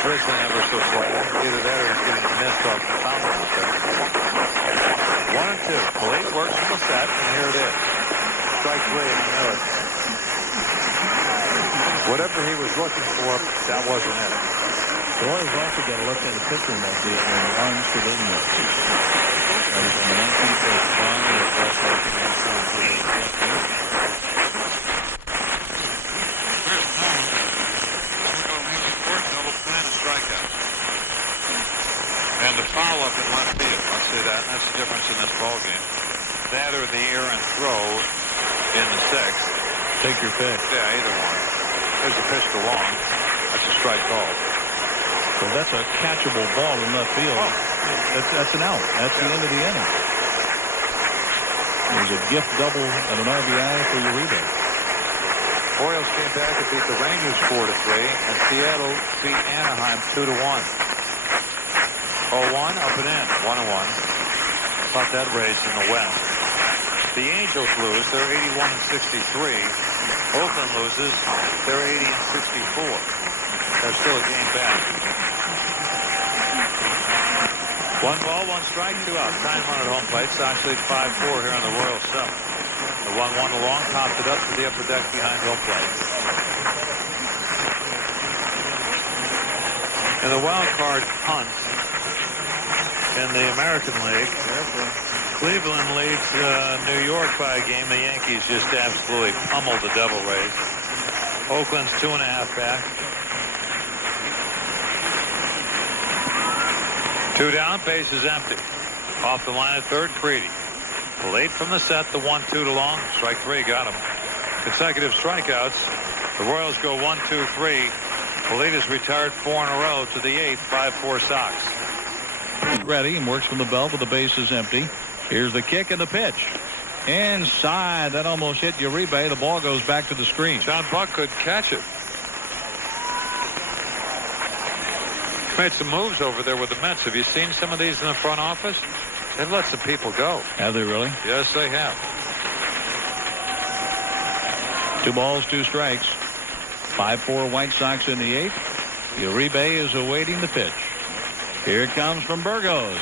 Drizzling ever so slightly. Either that or he's getting missed off the fountain out there. 1-2. Polite works from the set, and here it is. Strike 3, and you know it. Whatever he was looking for, that wasn't it. The Royals also got a left-handed pitcher in that deal, and Lawrence Trevino. That was on the 1935. And the foul-up in left field. Let's see that. That's the difference in this ballgame. That or the errant throw in the 6th. Take your pick. Yeah, either one. There's a pitch to long. That's a strike call. So that's a catchable ball in left field. Oh. That's an out. That's the end of the inning. There's a gift double and an RBI for Uribe. Orioles came back and beat the Rangers 4-3, and Seattle beat Anaheim 2-1. 0-1, up and in, 1-1. Thought that race in the West. The Angels lose, they're 81-63. Oakland loses, they're 80-64. They're still a game back. 1 ball, 1 strike, 2 out. Tying run at home plate. Sox lead 5-4 here on the Royals 7th. The 1-1 along, popped it up to the upper deck behind home plate. In the wild card hunt in the American League, Cleveland leads New York by a game. The Yankees just absolutely pummeled the Devil Rays. Oakland's 2.5 back. 2 down, base is empty. Off the line at third, Creedy. Late from the set, the 1-2 to long. Strike 3 got him. Consecutive strikeouts. The Royals go 1-2-3. The lead is retired 4 in a row to the 8th, 5-4 Sox. Ready and works from the belt with the bases empty. Here's the kick and the pitch. Inside, that almost hit Uribe. The ball goes back to the screen. John Buck could catch it. Made some moves over there with the Mets. Have you seen some of these in the front office? They've let some people go. Have they really? Yes, they have. 2 balls, 2 strikes. 5-4 White Sox in the 8th. Uribe is awaiting the pitch. Here it comes from Burgos.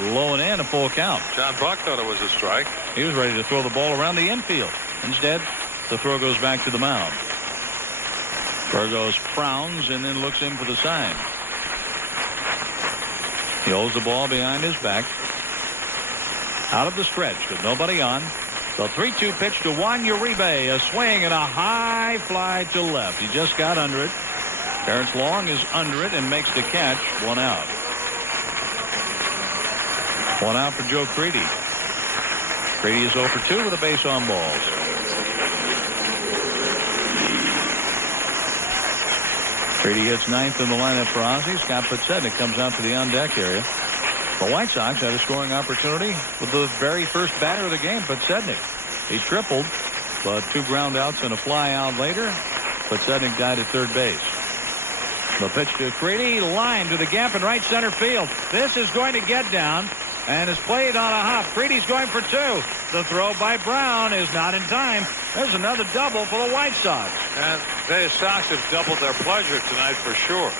Low and in, a full count. John Buck thought it was a strike. He was ready to throw the ball around the infield. Instead, the throw goes back to the mound. Burgos frowns and then looks in for the sign. He holds the ball behind his back. Out of the stretch with nobody on. The 3-2 pitch to Juan Uribe. A swing and a high fly to left. He just got under it. Terrence Long is under it and makes the catch. 1 out. 1 out for Joe Creedy. Creedy is 0 for 2 with a base on balls. Creedy hits 9th in the lineup for Ozzie. Scott Podsednik comes out to the on-deck area. The White Sox had a scoring opportunity with the very first batter of the game, Podsednik. He tripled, but 2 ground outs and a fly out later. Podsednik died at third base. The pitch to Creedy, line to the gap in right center field. This is going to get down and is played on a hop. Creedy's going for 2. The throw by Brown is not in time. There's another double for the White Sox. And the Sox have doubled their pleasure tonight for sure.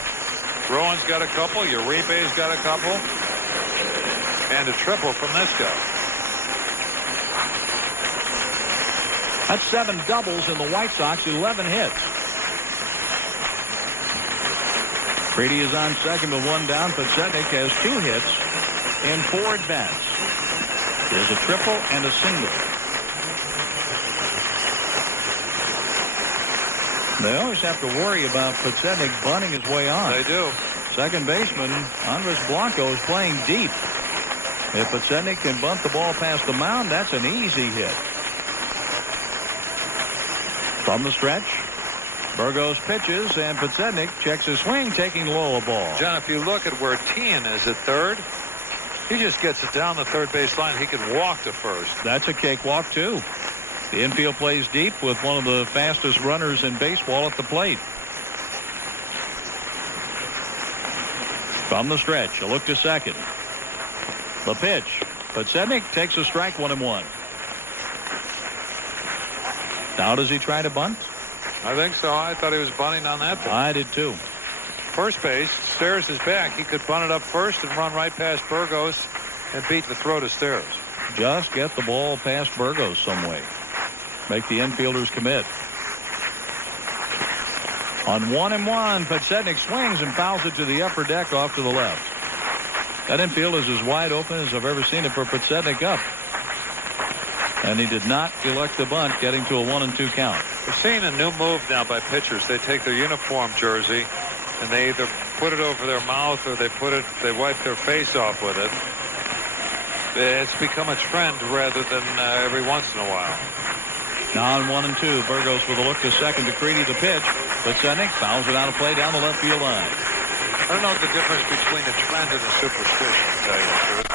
Rowan's got a couple. Uribe's got a couple. And a triple from this guy. That's 7 doubles in the White Sox, 11 hits. Creedy is on second with 1 down. Podsednik has 2 hits in 4 at-bats. There's a triple and a single. They always have to worry about Podsednik bunting his way on. They do. Second baseman Andres Blanco is playing deep. If Podsednik can bunt the ball past the mound, that's an easy hit. From the stretch, Burgos pitches, and Podsednik checks his swing, taking low a ball. John, if you look at where Tien is at third, he just gets it down the third base line. He can walk to first. That's a cakewalk, too. The infield plays deep with one of the fastest runners in baseball at the plate. From the stretch, a look to second. The pitch. Podsednik takes a strike, 1-1. Now does he try to bunt? I think so. I thought he was bunting on that pitch. I did too. First base, Stairs is back. He could bunt it up first and run right past Burgos and beat the throw to Stairs. Just get the ball past Burgos some way. Make the infielders commit. On 1-1, Podsednik swings and fouls it to the upper deck off to the left. That infield is as wide open as I've ever seen it for Podsednik up. And he did not elect the bunt, getting to a 1-2 count. We're seeing a new move now by pitchers. They take their uniform jersey and they either put it over their mouth or they wipe their face off with it. It's become a trend rather than every once in a while. Now on 1-2, Burgos with a look to second to Creedy, the pitch. Podsednik fouls it out of play down the left field line. I don't know what the difference between a trend and a superstition, to tell you the truth.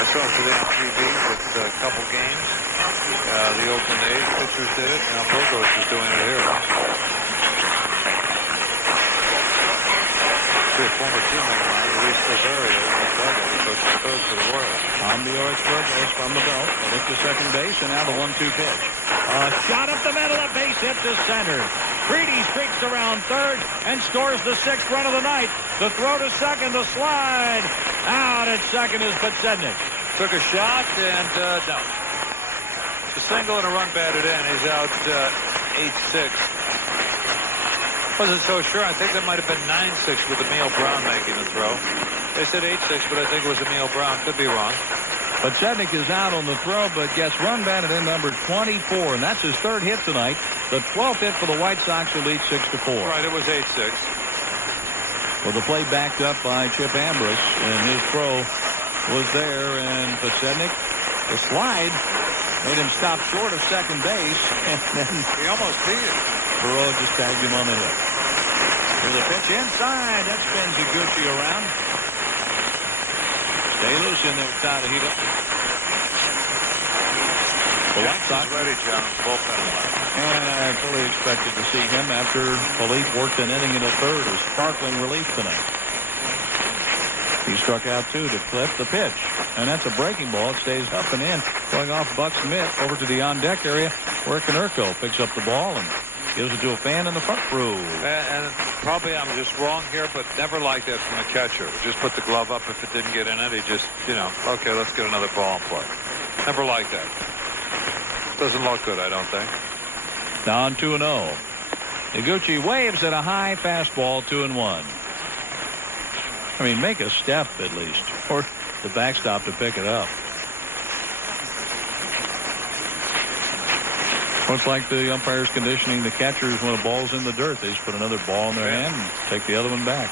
I saw it today on TV with a couple games. The Oakland A's pitchers did it. Now Burgos is doing it here. Actually, a former teammate of mine, Luis Silverio, he coached the third for the Royals. Ambiorix Burgos from the belt. Look to second base, and now the 1-2 pitch. A shot up the middle, a base hit to center. Greedy streaks around third and scores the 6th run of the night. The throw to second, the slide. Out at second is Podsednik. Took a shot, and no. It's a single and a run batted in. He's out 8-6. Wasn't so sure. I think that might have been 9-6 with Emil Brown making the throw. They said 8-6, but I think it was Emil Brown. Could be wrong. Podsednik is out on the throw, but gets run batted in number 24, and that's his 3rd hit tonight. The 12th hit for the White Sox, who lead 6-4. Right, it was 8-6. Well, the play backed up by Chip Ambrose, and his throw was there, and Podsednik, the slide made him stop short of second base, and then He almost beat it. Burrow just tagged him on the hit. With a pitch inside, that spins Iguchi around. Stay loose in there, try to heat up. The White Sox ready, John. Bullpen. And I fully expected to see him after Philippe worked an inning in the 3rd as sparkling relief tonight. He struck out 2 to Cliff the pitch. And that's a breaking ball. It stays up and in, going off Buck's mitt over to the on-deck area where Konerko picks up the ball and gives it to a fan in the front row. And probably I'm just wrong here, but never like that from a catcher. Just put the glove up. If it didn't get in it, he just, okay, let's get another ball and play. Never like that. Doesn't look good, I don't think. Down 2-0. Iguchi waves at a high fastball, 2-1. I mean, make a step at least, or the backstop to pick it up. Looks like the umpire's conditioning the catchers when a ball's in the dirt. They just put another ball in their hand and take the other one back.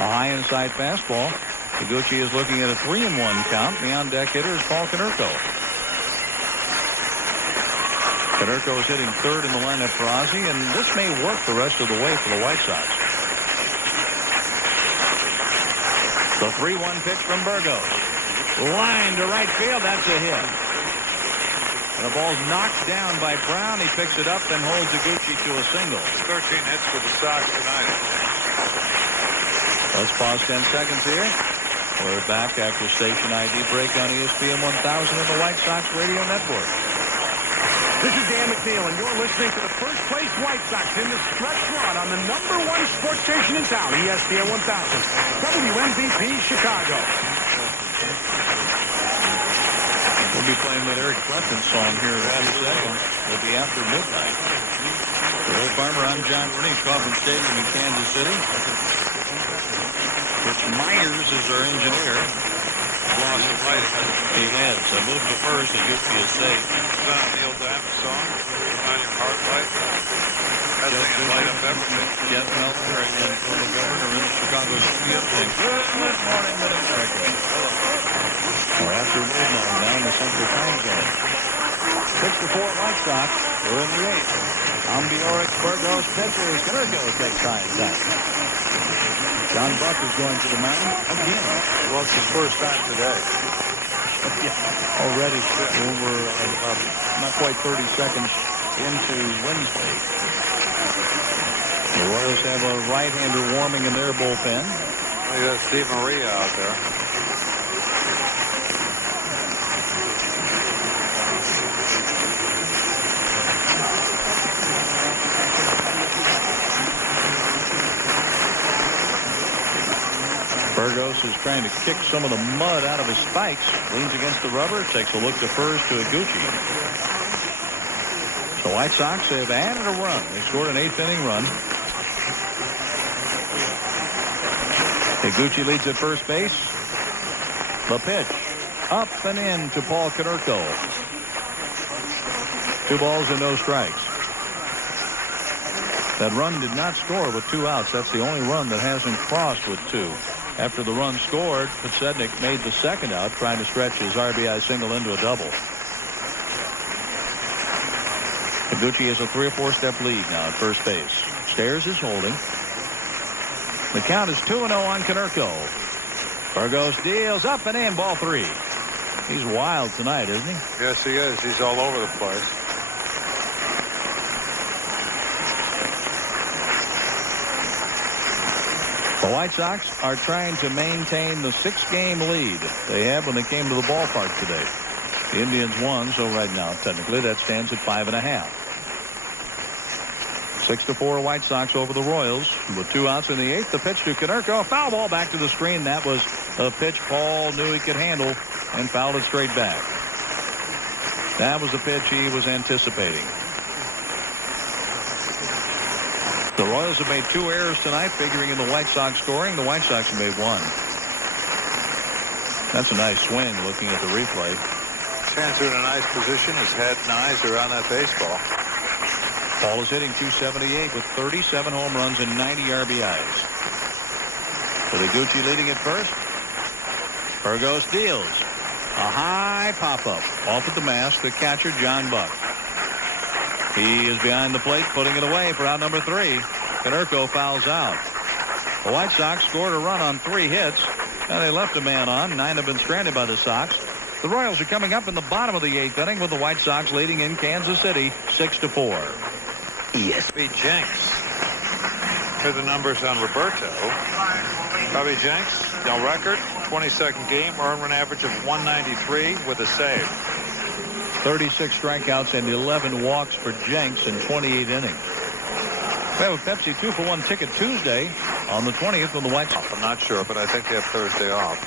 A high inside fastball. Iguchi is looking at a 3-1 count. The on-deck hitter is Paul Konerko. Konerko is hitting 3rd in the lineup for Ozzie, and this may work the rest of the way for the White Sox. The 3-1 pitch from Burgos. Line to right field. That's a hit. And the ball's knocked down by Brown. He picks it up and holds Iguchi to a single. 13 hits for the Sox tonight. Let's pause 10 seconds here. We're back after station ID break on ESPN 1000 and the White Sox Radio Network. This is Dan McNeil, and you're listening to the first-place White Sox in the stretch run on the #1 sports station in town, ESPN 1000, WMVP Chicago. We'll be playing that Eric Clapton song here in a few seconds. It'll be after midnight. For Old Farmer, I'm John Rooney, Coffin Stadium in Kansas City. Rich Myers is our engineer. Lost the fight. He has. I moved to first and Gucci is safe. Is that a Neil Diamond song? On your heart light? That thing will light up everything. Jeff Meltzer and then Phil McGovern are in the Chicago studio saying, good morning, Mid-America. Or after midnight down the Central Time Zone. 6-4 White Sox. We're in the 8th. Ambiorix Burgos pitches. Konerko takes time. John Buck is going to the mound again. Well, it's his first time today. Already over about not quite 30 seconds into Wednesday. The Royals have a right-hander warming in their bullpen. Look at Steve Maria out there. Burgos is trying to kick some of the mud out of his spikes. Leans against the rubber. Takes a look to first to Iguchi. The White Sox have added a run. They scored an 8th-inning run. Iguchi leads at first base. The pitch. Up and in to Paul Konerko. 2 balls and no strikes. That run did not score with 2 outs. That's the only run that hasn't crossed with 2. After the run scored, Podsednik made the second out, trying to stretch his RBI single into a double. Iguchi has a 3 or 4 step lead now at first base. Stairs is holding. The count is 2-0 on Konerko. Burgos deals up and in, ball 3. He's wild tonight, isn't he? Yes, he is. He's all over the place. The White Sox are trying to maintain the 6-game lead they had when they came to the ballpark today. The Indians won, so right now, technically, that stands at 5.5. 6-4 White Sox over the Royals with 2 outs in the 8th. The pitch to Konerko. Foul ball back to the screen. That was a pitch Paul knew he could handle and fouled it straight back. That was the pitch he was anticipating. The Royals have made 2 errors tonight, figuring in the White Sox scoring. The White Sox have made 1. That's a nice swing looking at the replay. Chancer in a nice position. His head and eyes are on that baseball. Paul is hitting .278 with 37 home runs and 90 RBIs. With Iguchi leading at first. Burgos deals. A high pop-up off at the mask. The catcher, John Buck. He is behind the plate, putting it away for out number 3. Konerko fouls out. The White Sox scored a run on 3 hits. Now they left a man on. 9 have been stranded by the Sox. The Royals are coming up in the bottom of the 8th inning with the White Sox leading in Kansas City 6-4. Bobby Jenks. Here are the numbers on Roberto. Bobby Jenks, no record, 22nd game, earned run average of 193 with a save. 36 strikeouts and 11 walks for Jenks in 28 innings. We have a Pepsi 2-for-1 ticket Tuesday on the 20th with the White Sox. I'm not sure, but I think they have Thursday off.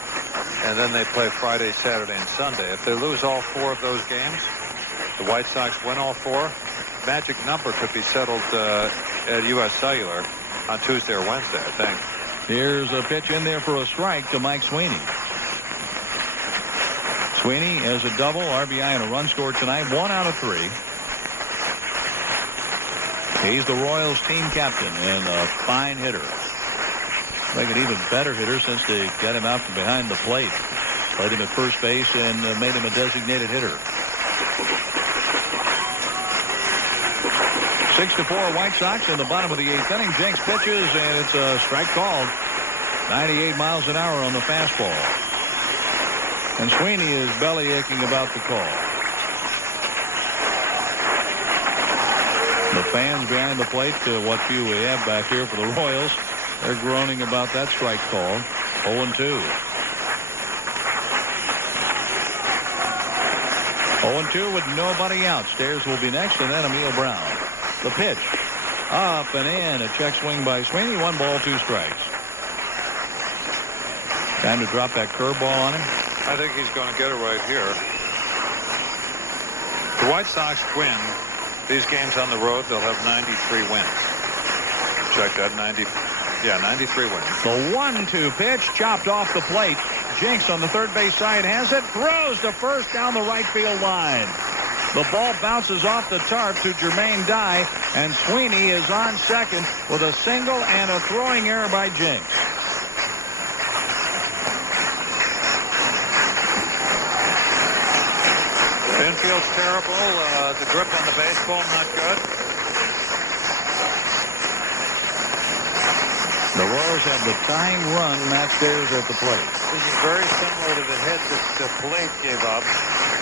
And then they play Friday, Saturday, and Sunday. If they lose all 4 of those games, the White Sox win all 4. Magic number could be settled at U.S. Cellular on Tuesday or Wednesday, I think. Here's a pitch in there for a strike to Mike Sweeney. Sweeney has a double, RBI, and a run scored tonight. 1 out of 3. He's the Royals team captain and a fine hitter. Like an even better hitter since they got him out from behind the plate. Played him at first base and made him a designated hitter. 6-4 White Sox in the bottom of the 8th inning. Jenks pitches, and it's a strike called. 98 miles an hour on the fastball. And Sweeney is belly aching about the call. The fans behind the plate, what few we have back here for the Royals, they're groaning about that strike call. 0-2. 0-2 with nobody out. Stairs will be next, and then Emil Brown. The pitch. Up and in. A check swing by Sweeney. 1 ball, 2 strikes. Time to drop that curveball on him. I think he's going to get it right here. The White Sox win these games on the road. They'll have 93 wins. Check that. 93 wins. The 1-2 pitch chopped off the plate. Jenks on the third base side has it. Throws to first down the right field line. The ball bounces off the tarp to Jermaine Dye, and Sweeney is on second with a single and a throwing error by Jenks. Infield's terrible. The grip on the baseball, not good. The Royals have the tying run. Matt Stairs at the plate. This is very similar to the hit that Blake gave up,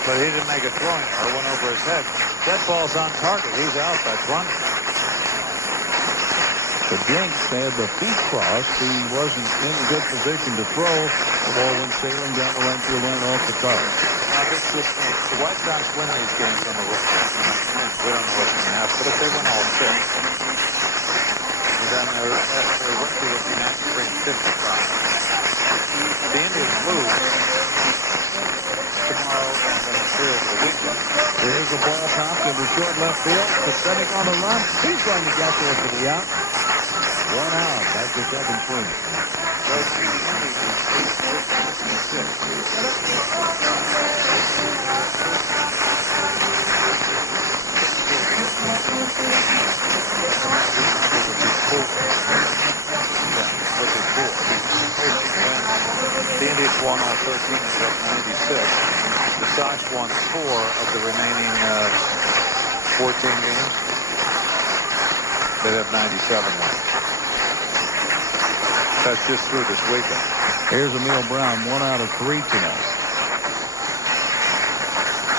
but he didn't make a throwing error. Went over his head. That ball's on target. He's out by 20. The Jenks had the feet crossed. He wasn't in good position to throw. The ball went sailing down the right field line off the tarp. Now, the White Sox win these games on the road. We don't know what's going to happen, but if they win all 6, then their record will be 93-55. The Indians lose tomorrow and then through the weekend. There's a ball popped into short left field. Pathetic on the run. He's going to get there for the out. 1 out. Back to second swing. The Indians won all 13 of 96. The Sox won 4 of the remaining 14 games. They'd have 97 wins. That's just through this weekend. Here's Emil Brown, 1 out of 3 tonight.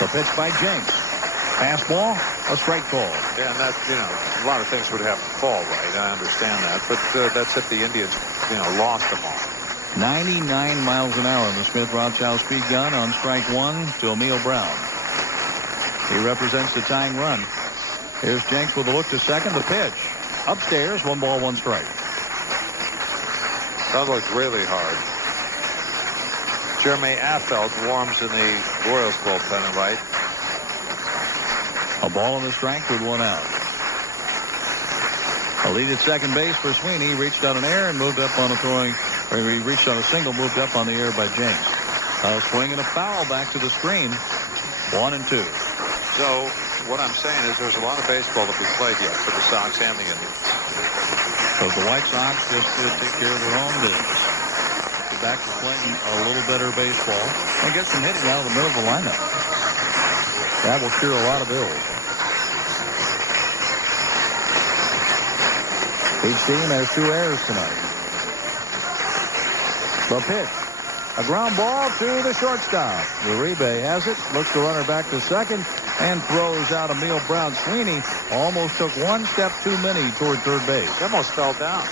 The pitch by Jenks. Fastball, a strike call. Yeah, and that, a lot of things would have to fall right. I understand that. But that's if the Indians lost them all. 99 miles an hour in the Smith-Rothschild speed gun on strike one to Emil Brown. He represents the tying run. Here's Jenks with a look to second. The pitch. Upstairs, 1 ball, 1 strike. That looked really hard. Jeremy Affeldt warms in the Royals bullpen and right. A ball and a strike with 1 out. A lead at second base for Sweeney. Reached on an error and moved up on a he reached on a single, moved up on the air by Jenks. A swing and a foul back to the screen. 1 and 2. So what I'm saying is there's a lot of baseball to be played yet for the Sox and the Indians. So the White Sox just take care of their own business. Get back to playing a little better baseball and get some hitting out of the middle of the lineup. That will cure a lot of ills. Each team has 2 errors tonight. The pitch. A ground ball to the shortstop. Uribe has it. Looks to runner back to second and throws out Emil Brown. Sweeney almost took 1 step too many toward third base. He almost fell down.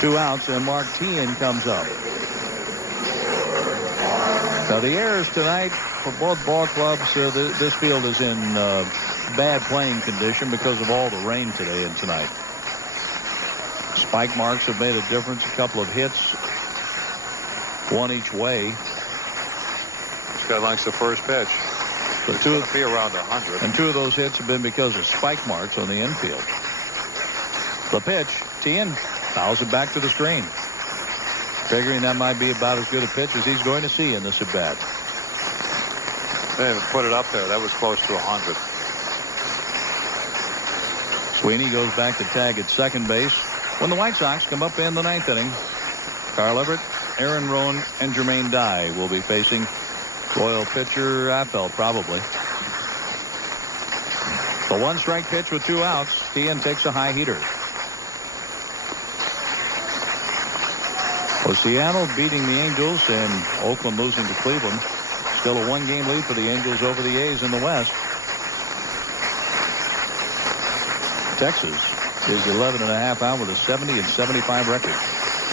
2 outs and Mark Teahen comes up. So the errors tonight for both ball clubs. This field is in bad playing condition because of all the rain today and tonight. Spike marks have made a difference. A couple of hits, 1 each way. This guy likes the first pitch. The It's two going to be around 100. and 2 of those hits have been because of spike marks on the infield. The pitch, Teahen fouls it back to the screen. Figuring that might be about as good a pitch as he's going to see in this at bat. They haven't put it up there. That was close to 100. Sweeney goes back to tag at second base when the White Sox come up in the 9th inning. Carl Everett, Aaron Rowan, and Jermaine Dye will be facing Royal pitcher Affeldt probably. The 1-strike pitch with 2 outs. Teahen takes a high heater. Well, Seattle beating the Angels and Oakland losing to Cleveland. Still a 1-game lead for the Angels over the A's in the West. Texas is 11.5 out with a 70 and 75 record.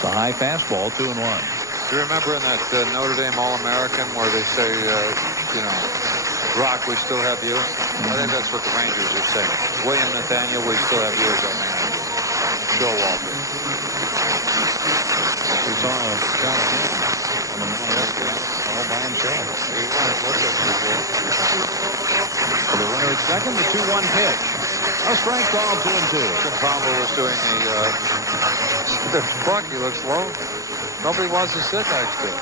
The high fastball, 2-1. Do you remember in that Notre Dame All-American where they say, Rock, we still have you? I think that's what the Rangers are saying. William Nathaniel, we still have you as our manager. Joe Walter. We saw a shot of him all by himself. For the runner at second, the 2-1 pitch. A strike call, 2-2. Palmer was doing the buck. He looks low. Nobody wants to sit next to him.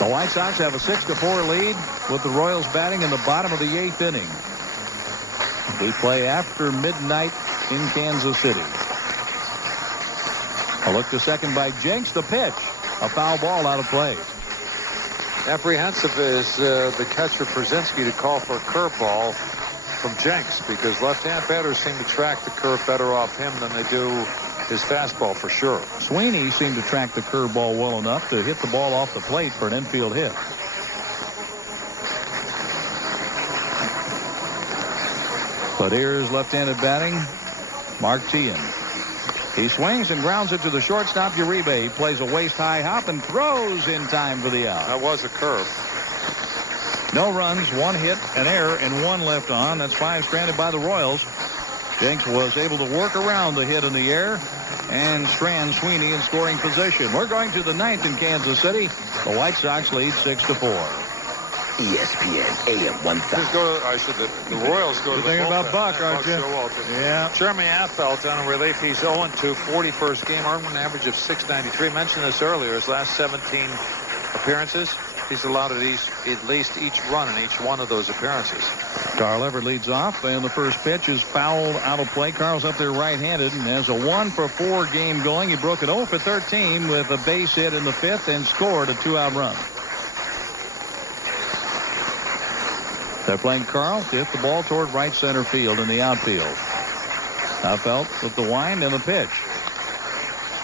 The White Sox have a 6-4 lead with the Royals batting in the bottom of the 8th inning. We play after midnight in Kansas City. A look to second by Jenks. The pitch. A foul ball out of play. Apprehensive is the catcher Brzezinski to call for a curveball from Jenks because left-hand batters seem to track the curve better off him than they do his fastball for sure. Sweeney seemed to track the curveball well enough to hit the ball off the plate for an infield hit. But here's left-handed batting, Mark Teahen. He swings and grounds it to the shortstop, Uribe. He plays a waist-high hop and throws in time for the out. That was a curve. No runs, 1 hit, an error, and 1 left on. That's 5 stranded by the Royals. Jenks was able to work around the hit in the air and strand Sweeney in scoring position. We're going to the 9th in Kansas City. The White Sox lead 6-4. ESPN AM 1000. I said the Royals go to You're the thinking about bullpen. Buck, aren't you? Joe Walter. Yeah. Jeremy Affeldt on a relief. He's 0-2, 41st game, earned an average of .693. I mentioned this earlier. His last 17 appearances, he's allowed at least each run in each one of those appearances. Carl Everett leads off, and the first pitch is fouled out of play. Carl's up there right-handed and has a 1-for-4 game going. He broke an 0-for-13 with a base hit in the 5th and scored a 2-out run. They're playing Carl to hit the ball toward right center field in the outfield. Affeldt with the wind and the pitch.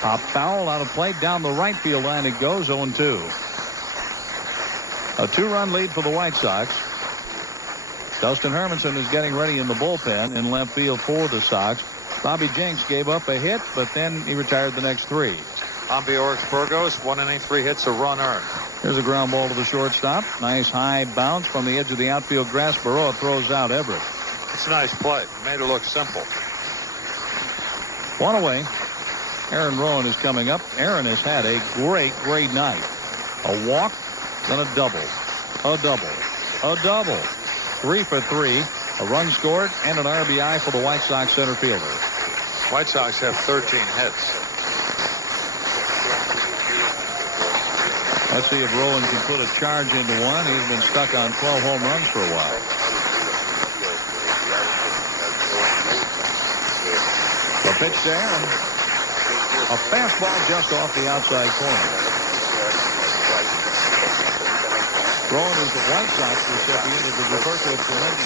Pop foul out of play down the right field line it goes, 0-2. A 2-run lead for the White Sox. Dustin Hermanson is getting ready in the bullpen in left field for the Sox. Bobby Jenks gave up a hit, but then he retired the next 3. On Bjork Burgos, 1 inning, 3 hits, a run earned. Here's a ground ball to the shortstop. Nice high bounce from the edge of the outfield grass. Baroa throws out Everett. It's a nice play. Made it look simple. 1 away. Aaron Rowan is coming up. Aaron has had a great night. A walk, then a double. A double. A double. 3 for 3. A run scored and an RBI for the White Sox center fielder. White Sox have 13 hits. Let's see if Rowan can put a charge into one. He's been stuck on 12 home runs for a while. The pitch to Aaron. A fastball just off the outside corner. Rowan is the White Sox recipient of the Roberto Clemente.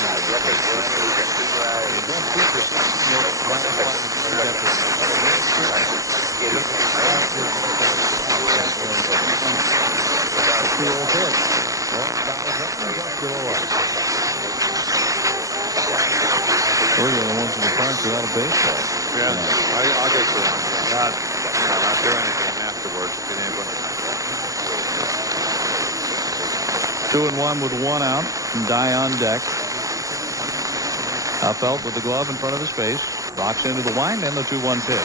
We're the only ones in the park without a baseball. Yeah, I'll get to that. Not during the game afterwards. If you 2-1 with 1 out. And Dye on deck. Huffeld with the glove in front of his face. Rocks into the wind and the 2-1 pitch.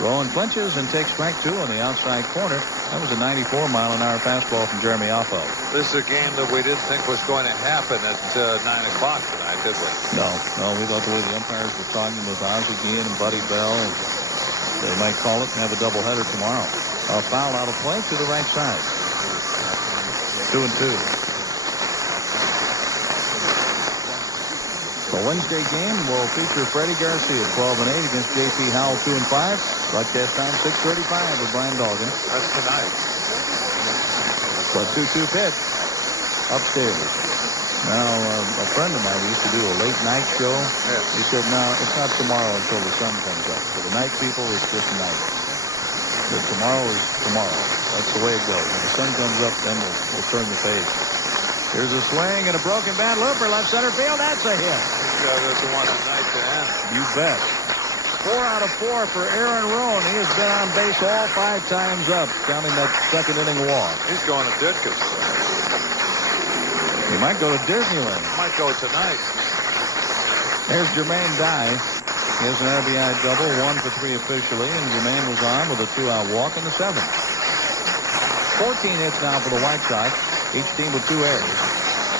Rowan clinches and takes strike 2 on the outside corner. That was a 94-mile-an-hour fastball from Jeremy Huffeld. This is a game that we didn't think was going to happen at 9 o'clock tonight, did we? No, we thought the way the umpires were talking with Ozzie Guillen and Buddy Bell, and they might call it and have a doubleheader tomorrow. A foul out of play to the right side. 2-2. The Wednesday game will feature Freddie Garcia, 12-8 against J.P. Howell, 2-5. Broadcast time 6:35 with Brian Dolgan. That's tonight. The 2-2 pitch upstairs. Now, a friend of mine used to do a late night show. Yeah. He said, no, it's not tomorrow until the sun comes up. For the night people, it's just night. But tomorrow is tomorrow. That's the way it goes. When the sun comes up, then we'll turn the page. Here's a swing and a broken bat looper, left center field. That's a hit. Doesn't want tonight to end. You bet. 4 out of 4 for Aaron Rowan. He has been on base all 5 times up, counting that second inning walk. He's going to Ditka's. He might go to Disneyland. Might go tonight. There's Jermaine Dye. He has an RBI double, 1 for 3 officially, and Jermaine was on with a 2-out walk in the 7th. 14 hits now for the White Sox, each team with 2 errors.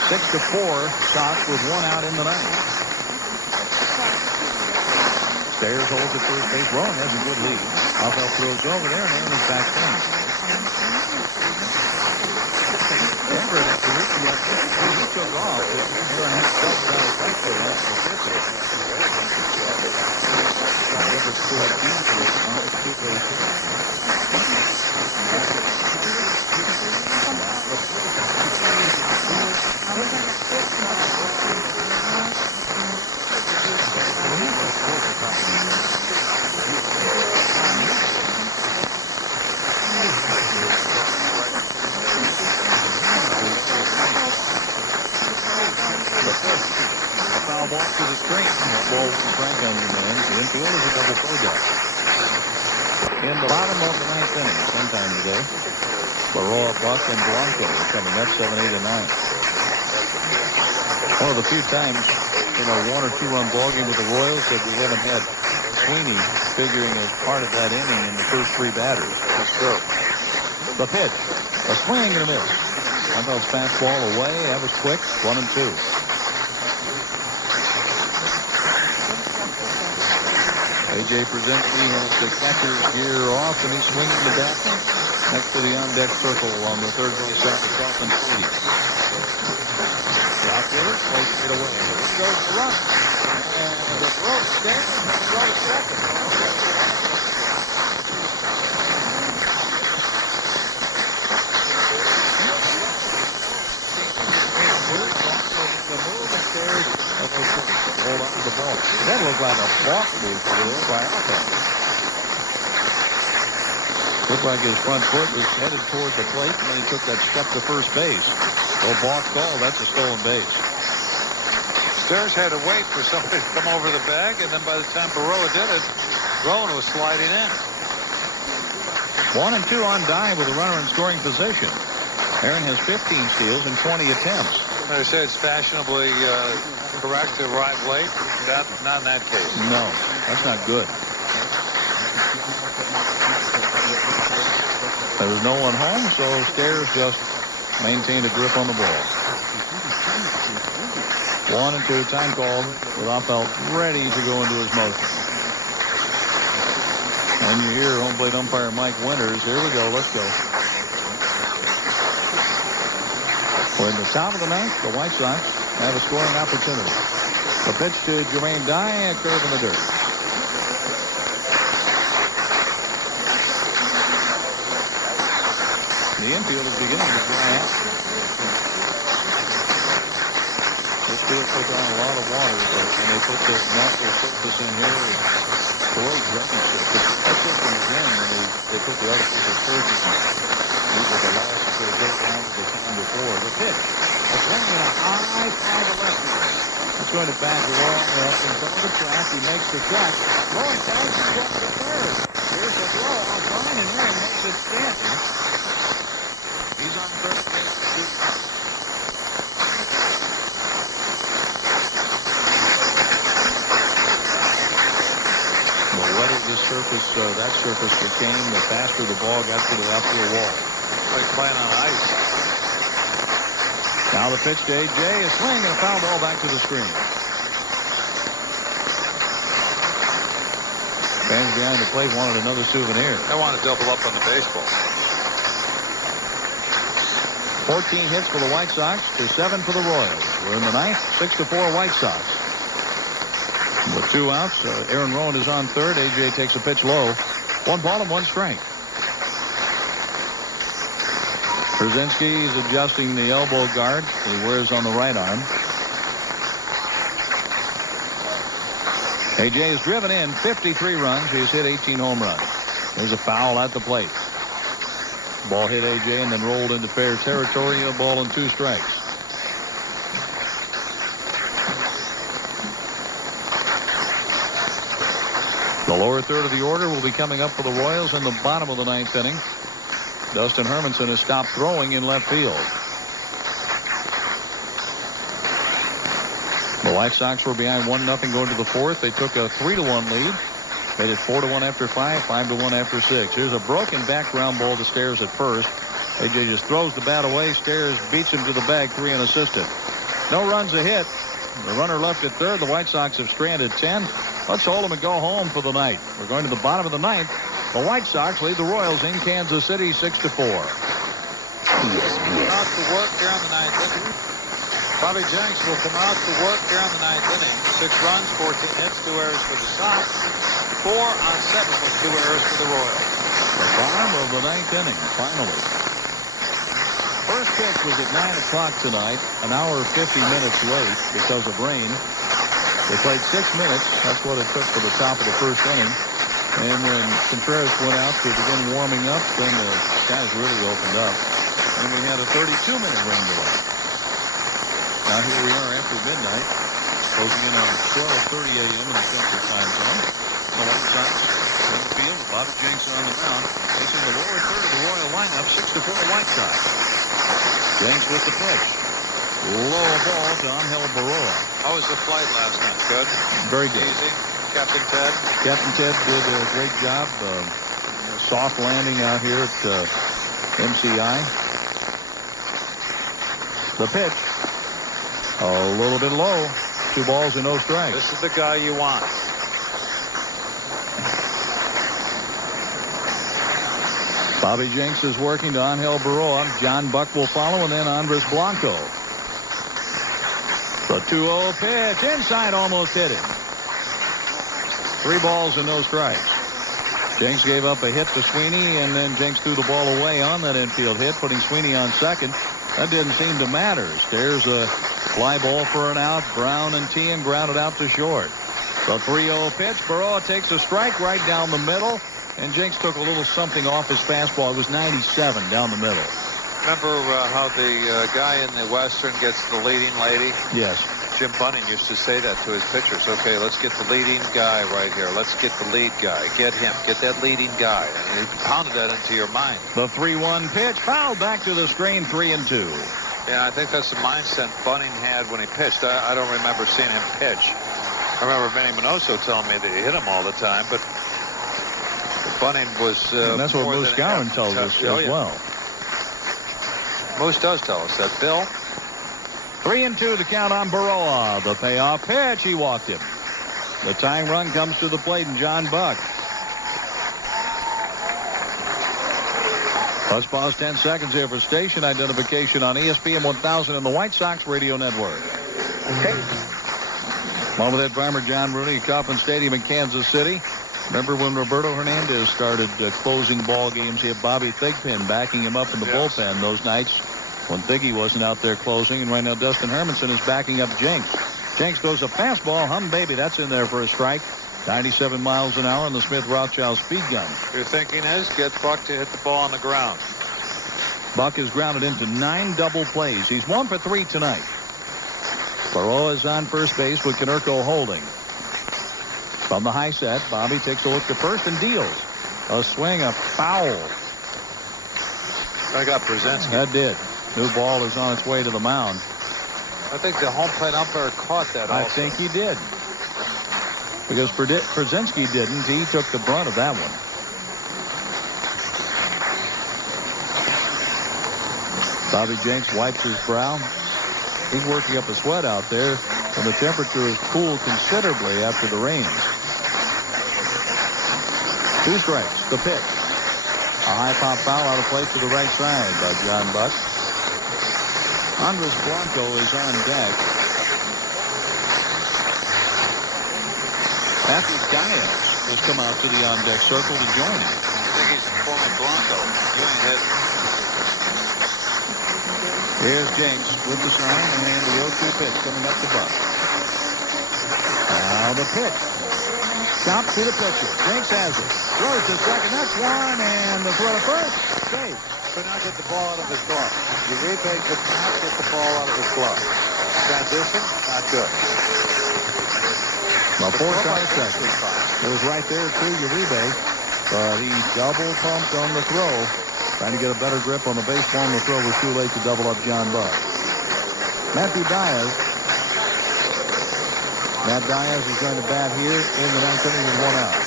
6-4 Sox with 1 out in the 9th. Sayers holds at first base. Rowan has a good lead. Huffeld throws over there, and Aaron is back in. Everett, after reaching that, he took off. Aaron had to double down the right foot after the fifth. Everett scored easily on the 2-base to the screen. Ball from Frank on the man. The infield is a double play down. In the bottom of the 9th inning, sometime today, Baroa, Buck, and Blanco are coming up 7, 8, and 9. One of the few times in a 1 or 2 run ball game with the Royals that we haven't had Sweeney figuring as part of that inning in the first 3 batters. That's true. The pitch. A swing and a miss. Huffield's fastball away. That was quick. 1-2. A.J. Przenski has the catcher's gear off, and he's swinging the bat next to the on-deck circle on the third base side of Kaufman Stadium. Out with it, play straight away. Here goes the run. And the throw stands and throw to second. Hold on to the ball. That looked like a balk move by Huffeld. Looked like his front foot was headed toward the plate, and then he took that step to first base. Balk call, that's a stolen base. Stairs had to wait for somebody to come over the bag, and then by the time Baroa did it, Rowan was sliding in. 1 and 2 on Dye with a runner in scoring position. Aaron has 15 steals and 20 attempts. I say it's fashionably correct to arrive late. Not in that case. No, that's not good. There was no one home, so Stairs just maintained a grip on the ball. 1 and 2, time called, with Oppelt ready to go into his motion. And you hear home plate umpire Mike Winters. Here we go, let's go. We're in the top of the ninth. The White Sox have a scoring opportunity. The pitch to Jermaine Dye, a curve in the dirt. The infield is beginning to dry out. This field puts on a lot of water, but when they put this natural surface in here, it corrodes drainage surface. That's just in the game when they put the artificial surface in. These are the last that they built down the time before. The pitch. A swing and a high fly to left field. It's going to back long up in front of the track. He makes the catch. Going down to get the third. Here's the throw off line, and Aaron makes it standing. He's on third base. The wetter this surface, that surface became, the faster the ball got to the outfield wall. Like playing on ice. Now the pitch to A.J. A swing and a foul ball back to the screen. Fans behind the plate wanted another souvenir. I want to double up on the baseball. 14 hits for the White Sox to 7 for the Royals. We're in the ninth, 6-4 White Sox. With 2 outs, Aaron Rowan is on third. A.J. takes a pitch low. 1 ball and 1 strike. Brzezinski is adjusting the elbow guard he wears on the right arm. A.J. has driven in 53 runs. He has hit 18 home runs. There's a foul at the plate. Ball hit A.J. and then rolled into fair territory. A ball and 2 strikes. The lower third of the order will be coming up for the Royals in the bottom of the ninth inning. Dustin Hermanson has stopped throwing in left field. The White Sox were behind 1-0 going to the fourth. They took a 3-1 lead. Made it 4-1 after 5, 5-1 after 6. Here's a broken background ball to Stairs at first. A.J. just throws the bat away. Stairs beats him to the bag, 3 unassisted. No runs a hit. The runner left at third. The White Sox have stranded 10. Let's hold them and go home for the night. We're going to the bottom of the ninth. The White Sox lead the Royals in Kansas City 6-4. Out to work here on the ninth inning. Bobby Jenks will come out to work here on the ninth inning. 6 runs, 14 hits, 2 errors for the Sox. 4 on 7 with 2 errors for the Royals. The bottom of the ninth inning, finally. First pitch was at 9 o'clock tonight, an hour 50 minutes late because of rain. They played 6 minutes. That's what it took for the top of the first inning. And when Contreras went out to begin warming up, then the skies really opened up. And we had a 32-minute rain delay. Now here we are after midnight, closing in on 12:30 a.m. in the Central Time Zone. The White Sox in the field. Bobby Jenks on the mound, facing the lower third of the Royal lineup, 6-4 White Sox. Jenks with the pitch. Low ball to Angel Baroa. How was the flight last night? Good? Very good. Easy? Captain Ted? Captain Ted did a great job. Soft landing out here at MCI. The pitch. A little bit low. 2 balls and no strikes. This is the guy you want. Bobby Jenks is working to Angel Baroa. John Buck will follow, and then Andres Blanco. The 2-0 pitch. Inside, almost hit it. 3 balls and no strikes. Jenks gave up a hit to Sweeney, and then Jenks threw the ball away on that infield hit, putting Sweeney on second. That didn't seem to matter. There's a fly ball for an out. Brown and Tien grounded out to short. The 3-0 pitch. Baroa takes a strike right down the middle, and Jenks took a little something off his fastball. It was 97 down the middle. Remember how the guy in the Western gets the leading lady? Yes. Jim Bunning used to say that to his pitchers. Okay, let's get the leading guy right here. Let's get the lead guy. Get him. Get that leading guy. And he pounded that into your mind. The 3-1 pitch fouled back to the screen, 3-2. Yeah, I think that's the mindset Bunning had when he pitched. I don't remember seeing him pitch. I remember Benny Minoso telling me that he hit him all the time, but Bunning was and that's what Moose Gowan tells us as well. Moose does tell us that. Bill? 3-2 to count on Baroa. The payoff pitch, he walked him. The tying run comes to the plate, and John Buck. Let's pause 10 seconds here for station identification on ESPN 1000 and the White Sox Radio Network. Okay. Bobblehead Farmer John Rooney at Kauffman Stadium in Kansas City. Remember when Roberto Hernandez started closing ball games? He had Bobby Thigpen backing him up in the bullpen those nights when Thiggy wasn't out there closing. And right now Dustin Hermanson is backing up Jenks. Jenks throws a fastball. Hum baby, that's in there for a strike. 97 miles an hour on the Smith-Rothschild speed gun. Your thinking is get Buck to hit the ball on the ground. Buck is grounded into 9 double plays. He's 1 for 3 tonight. Baroa is on first base with Konerko holding. From the high set, Bobby takes a look to first and deals. A swing, a foul. I got Brzezinski. That did. New ball is on its way to the mound. I think the home plate umpire caught that also. I think he did. Because Brzezinski didn't. He took the brunt of that one. Bobby Jenks wipes his brow. He's working up a sweat out there, and the temperature has cooled considerably after the rains. 2 strikes. The pitch. A high pop foul out of play to the right side by John Buck. Andres Blanco is on deck. Matthew Diaz has come out to the on-deck circle to join him. I think he's informing Blanco. You ain't hit. Here's Jenks with the sign and the 0-2 pitch coming up to Buck. Now the pitch. Chop to the pitcher. Jenks has it. Throws to second. That's one. And the throw to first. Safe. Could not get the ball out of his glove. Uribe could not get the ball out of his glove. Transition, not good. Well, 4 shot second. It was right there to Uribe, but he double pumped on the throw. Trying to get a better grip on the baseball, and the throw was too late to double up John Buck. Matthew Diaz. Matt Diaz is going to bat here in the 9th inning with 1 out.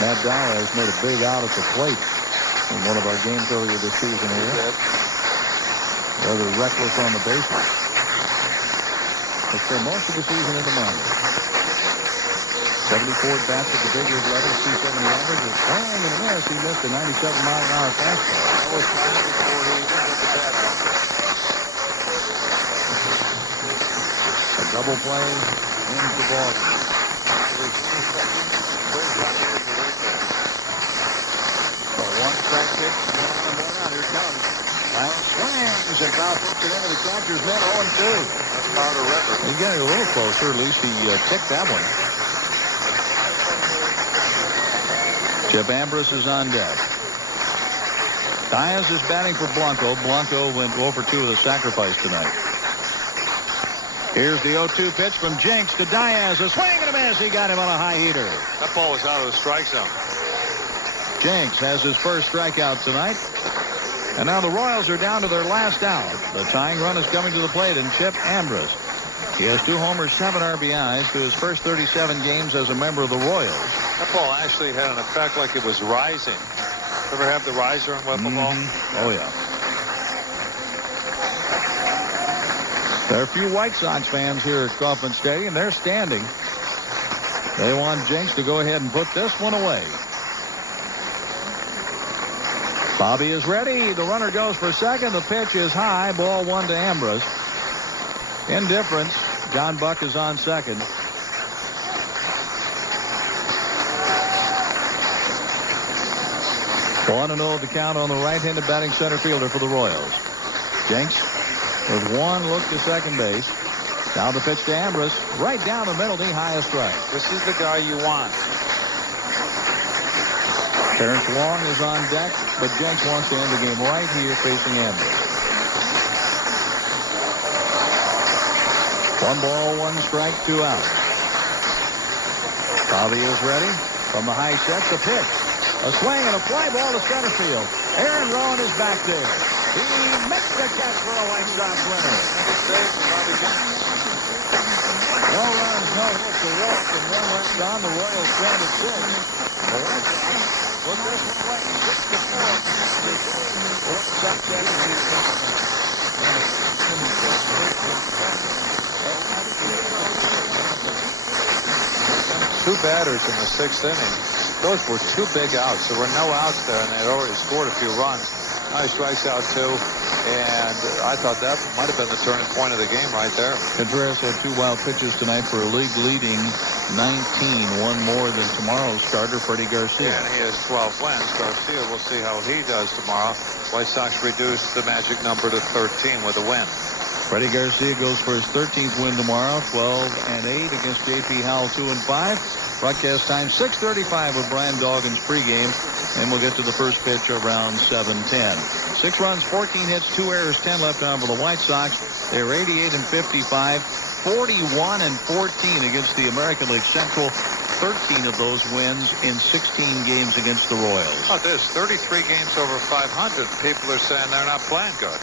Matt Diaz made a big out at the plate in one of our games earlier this season here. Rather reckless on the bases. But for most of the season in the minors. 74 bats at the big league level, 270 average. Is swing and a miss. He missed a 97-mile-an-hour fastball. That was time before he went with the bat. A double play ends the ball game. So 1 strike pitch. Here it comes. Lance swings and foul puts it into the catcher's net. 0-2. That's Carter River. He's getting a little closer. At least he kicked that one. Chip Ambrose is on deck. Diaz is batting for Blanco. Blanco went 0 for 2 with a sacrifice tonight. Here's the 0-2 pitch from Jenks to Diaz. A swing and a miss. He got him on a high heater. That ball was out of the strike zone. Jenks has his first strikeout tonight. And now the Royals are down to their last out. The tying run is coming to the plate, and Chip Ambrose. He has 2 homers, 7 RBIs to his first 37 games as a member of the Royals. That ball actually had an effect like it was rising. Ever have the riser in wiffle ball? Oh, yeah. There are a few White Sox fans here at Kauffman Stadium. They're standing. They want Jenks to go ahead and put this one away. Bobby is ready. The runner goes for second. The pitch is high. Ball 1 to Ambrose. Indifference. John Buck is on second. One and 0 the count on the right-handed batting center fielder for the Royals. Jenks with 1 look to second base. Now the pitch to Ambrose. Right down the middle, knee high, a strike. This is the guy you want. Terrence Long is on deck, but Jenks wants to end the game right here facing Ambrose. 1 ball, 1 strike, 2 out. Bobby is ready from the high set. The pitch. A swing and a fly ball to center field. Aaron Rowan is back there. He makes the catch for a White Sox winner. No runs, no hits, a walk, and 1 left on. The Royals stand at 6. The White Sox put this one away 6-4. The White Sox get Two batters in the 6th inning. Those were 2 big outs. There were no outs there, and they had already scored a few runs. Now he strikes out 2, and I thought that might have been the turning point of the game right there. Contreras had 2 wild pitches tonight for a league-leading 19, 1 more than tomorrow's starter, Freddie Garcia. And he has 12 wins. Garcia, we'll see how he does tomorrow. White Sox reduced the magic number to 13 with a win. Freddie Garcia goes for his 13th win tomorrow, 12-8 against J.P. Howell, 2-5. Broadcast time 6:35 with Brian Dawkins pregame, and we'll get to the first pitch around 7:10. 6 runs, 14 hits, 2 errors, 10 left on for the White Sox. They're 88-55, 41-14 against the American League Central. 13 of those wins in 16 games against the Royals. Oh, there's 33 games over 500. People are saying they're not playing good.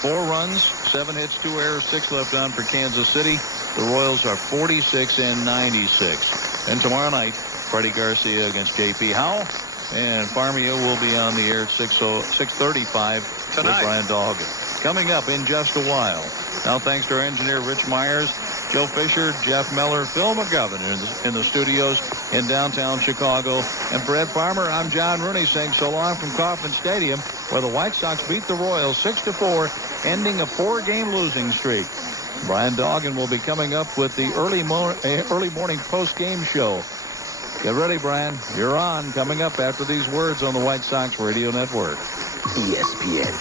4 runs, 7 hits, 2 errors, 6 left on for Kansas City. The Royals are 46-96. And tomorrow night, Freddie Garcia against J.P. Howell. And Farmia will be on the air at 6:35 with Brian Dawkins. Coming up in just a while. Now, thanks to our engineer, Rich Myers, Joe Fisher, Jeff Miller, Phil McGovern in the studios in downtown Chicago. And for Ed Farmer, I'm John Rooney saying so long from Kauffman Stadium, where the White Sox beat the Royals 6-4, ending a 4-game losing streak. Brian Dawkins will be coming up with the early morning post-game show. Get ready, Brian. You're on. Coming up after these words on the White Sox Radio Network. ESPN.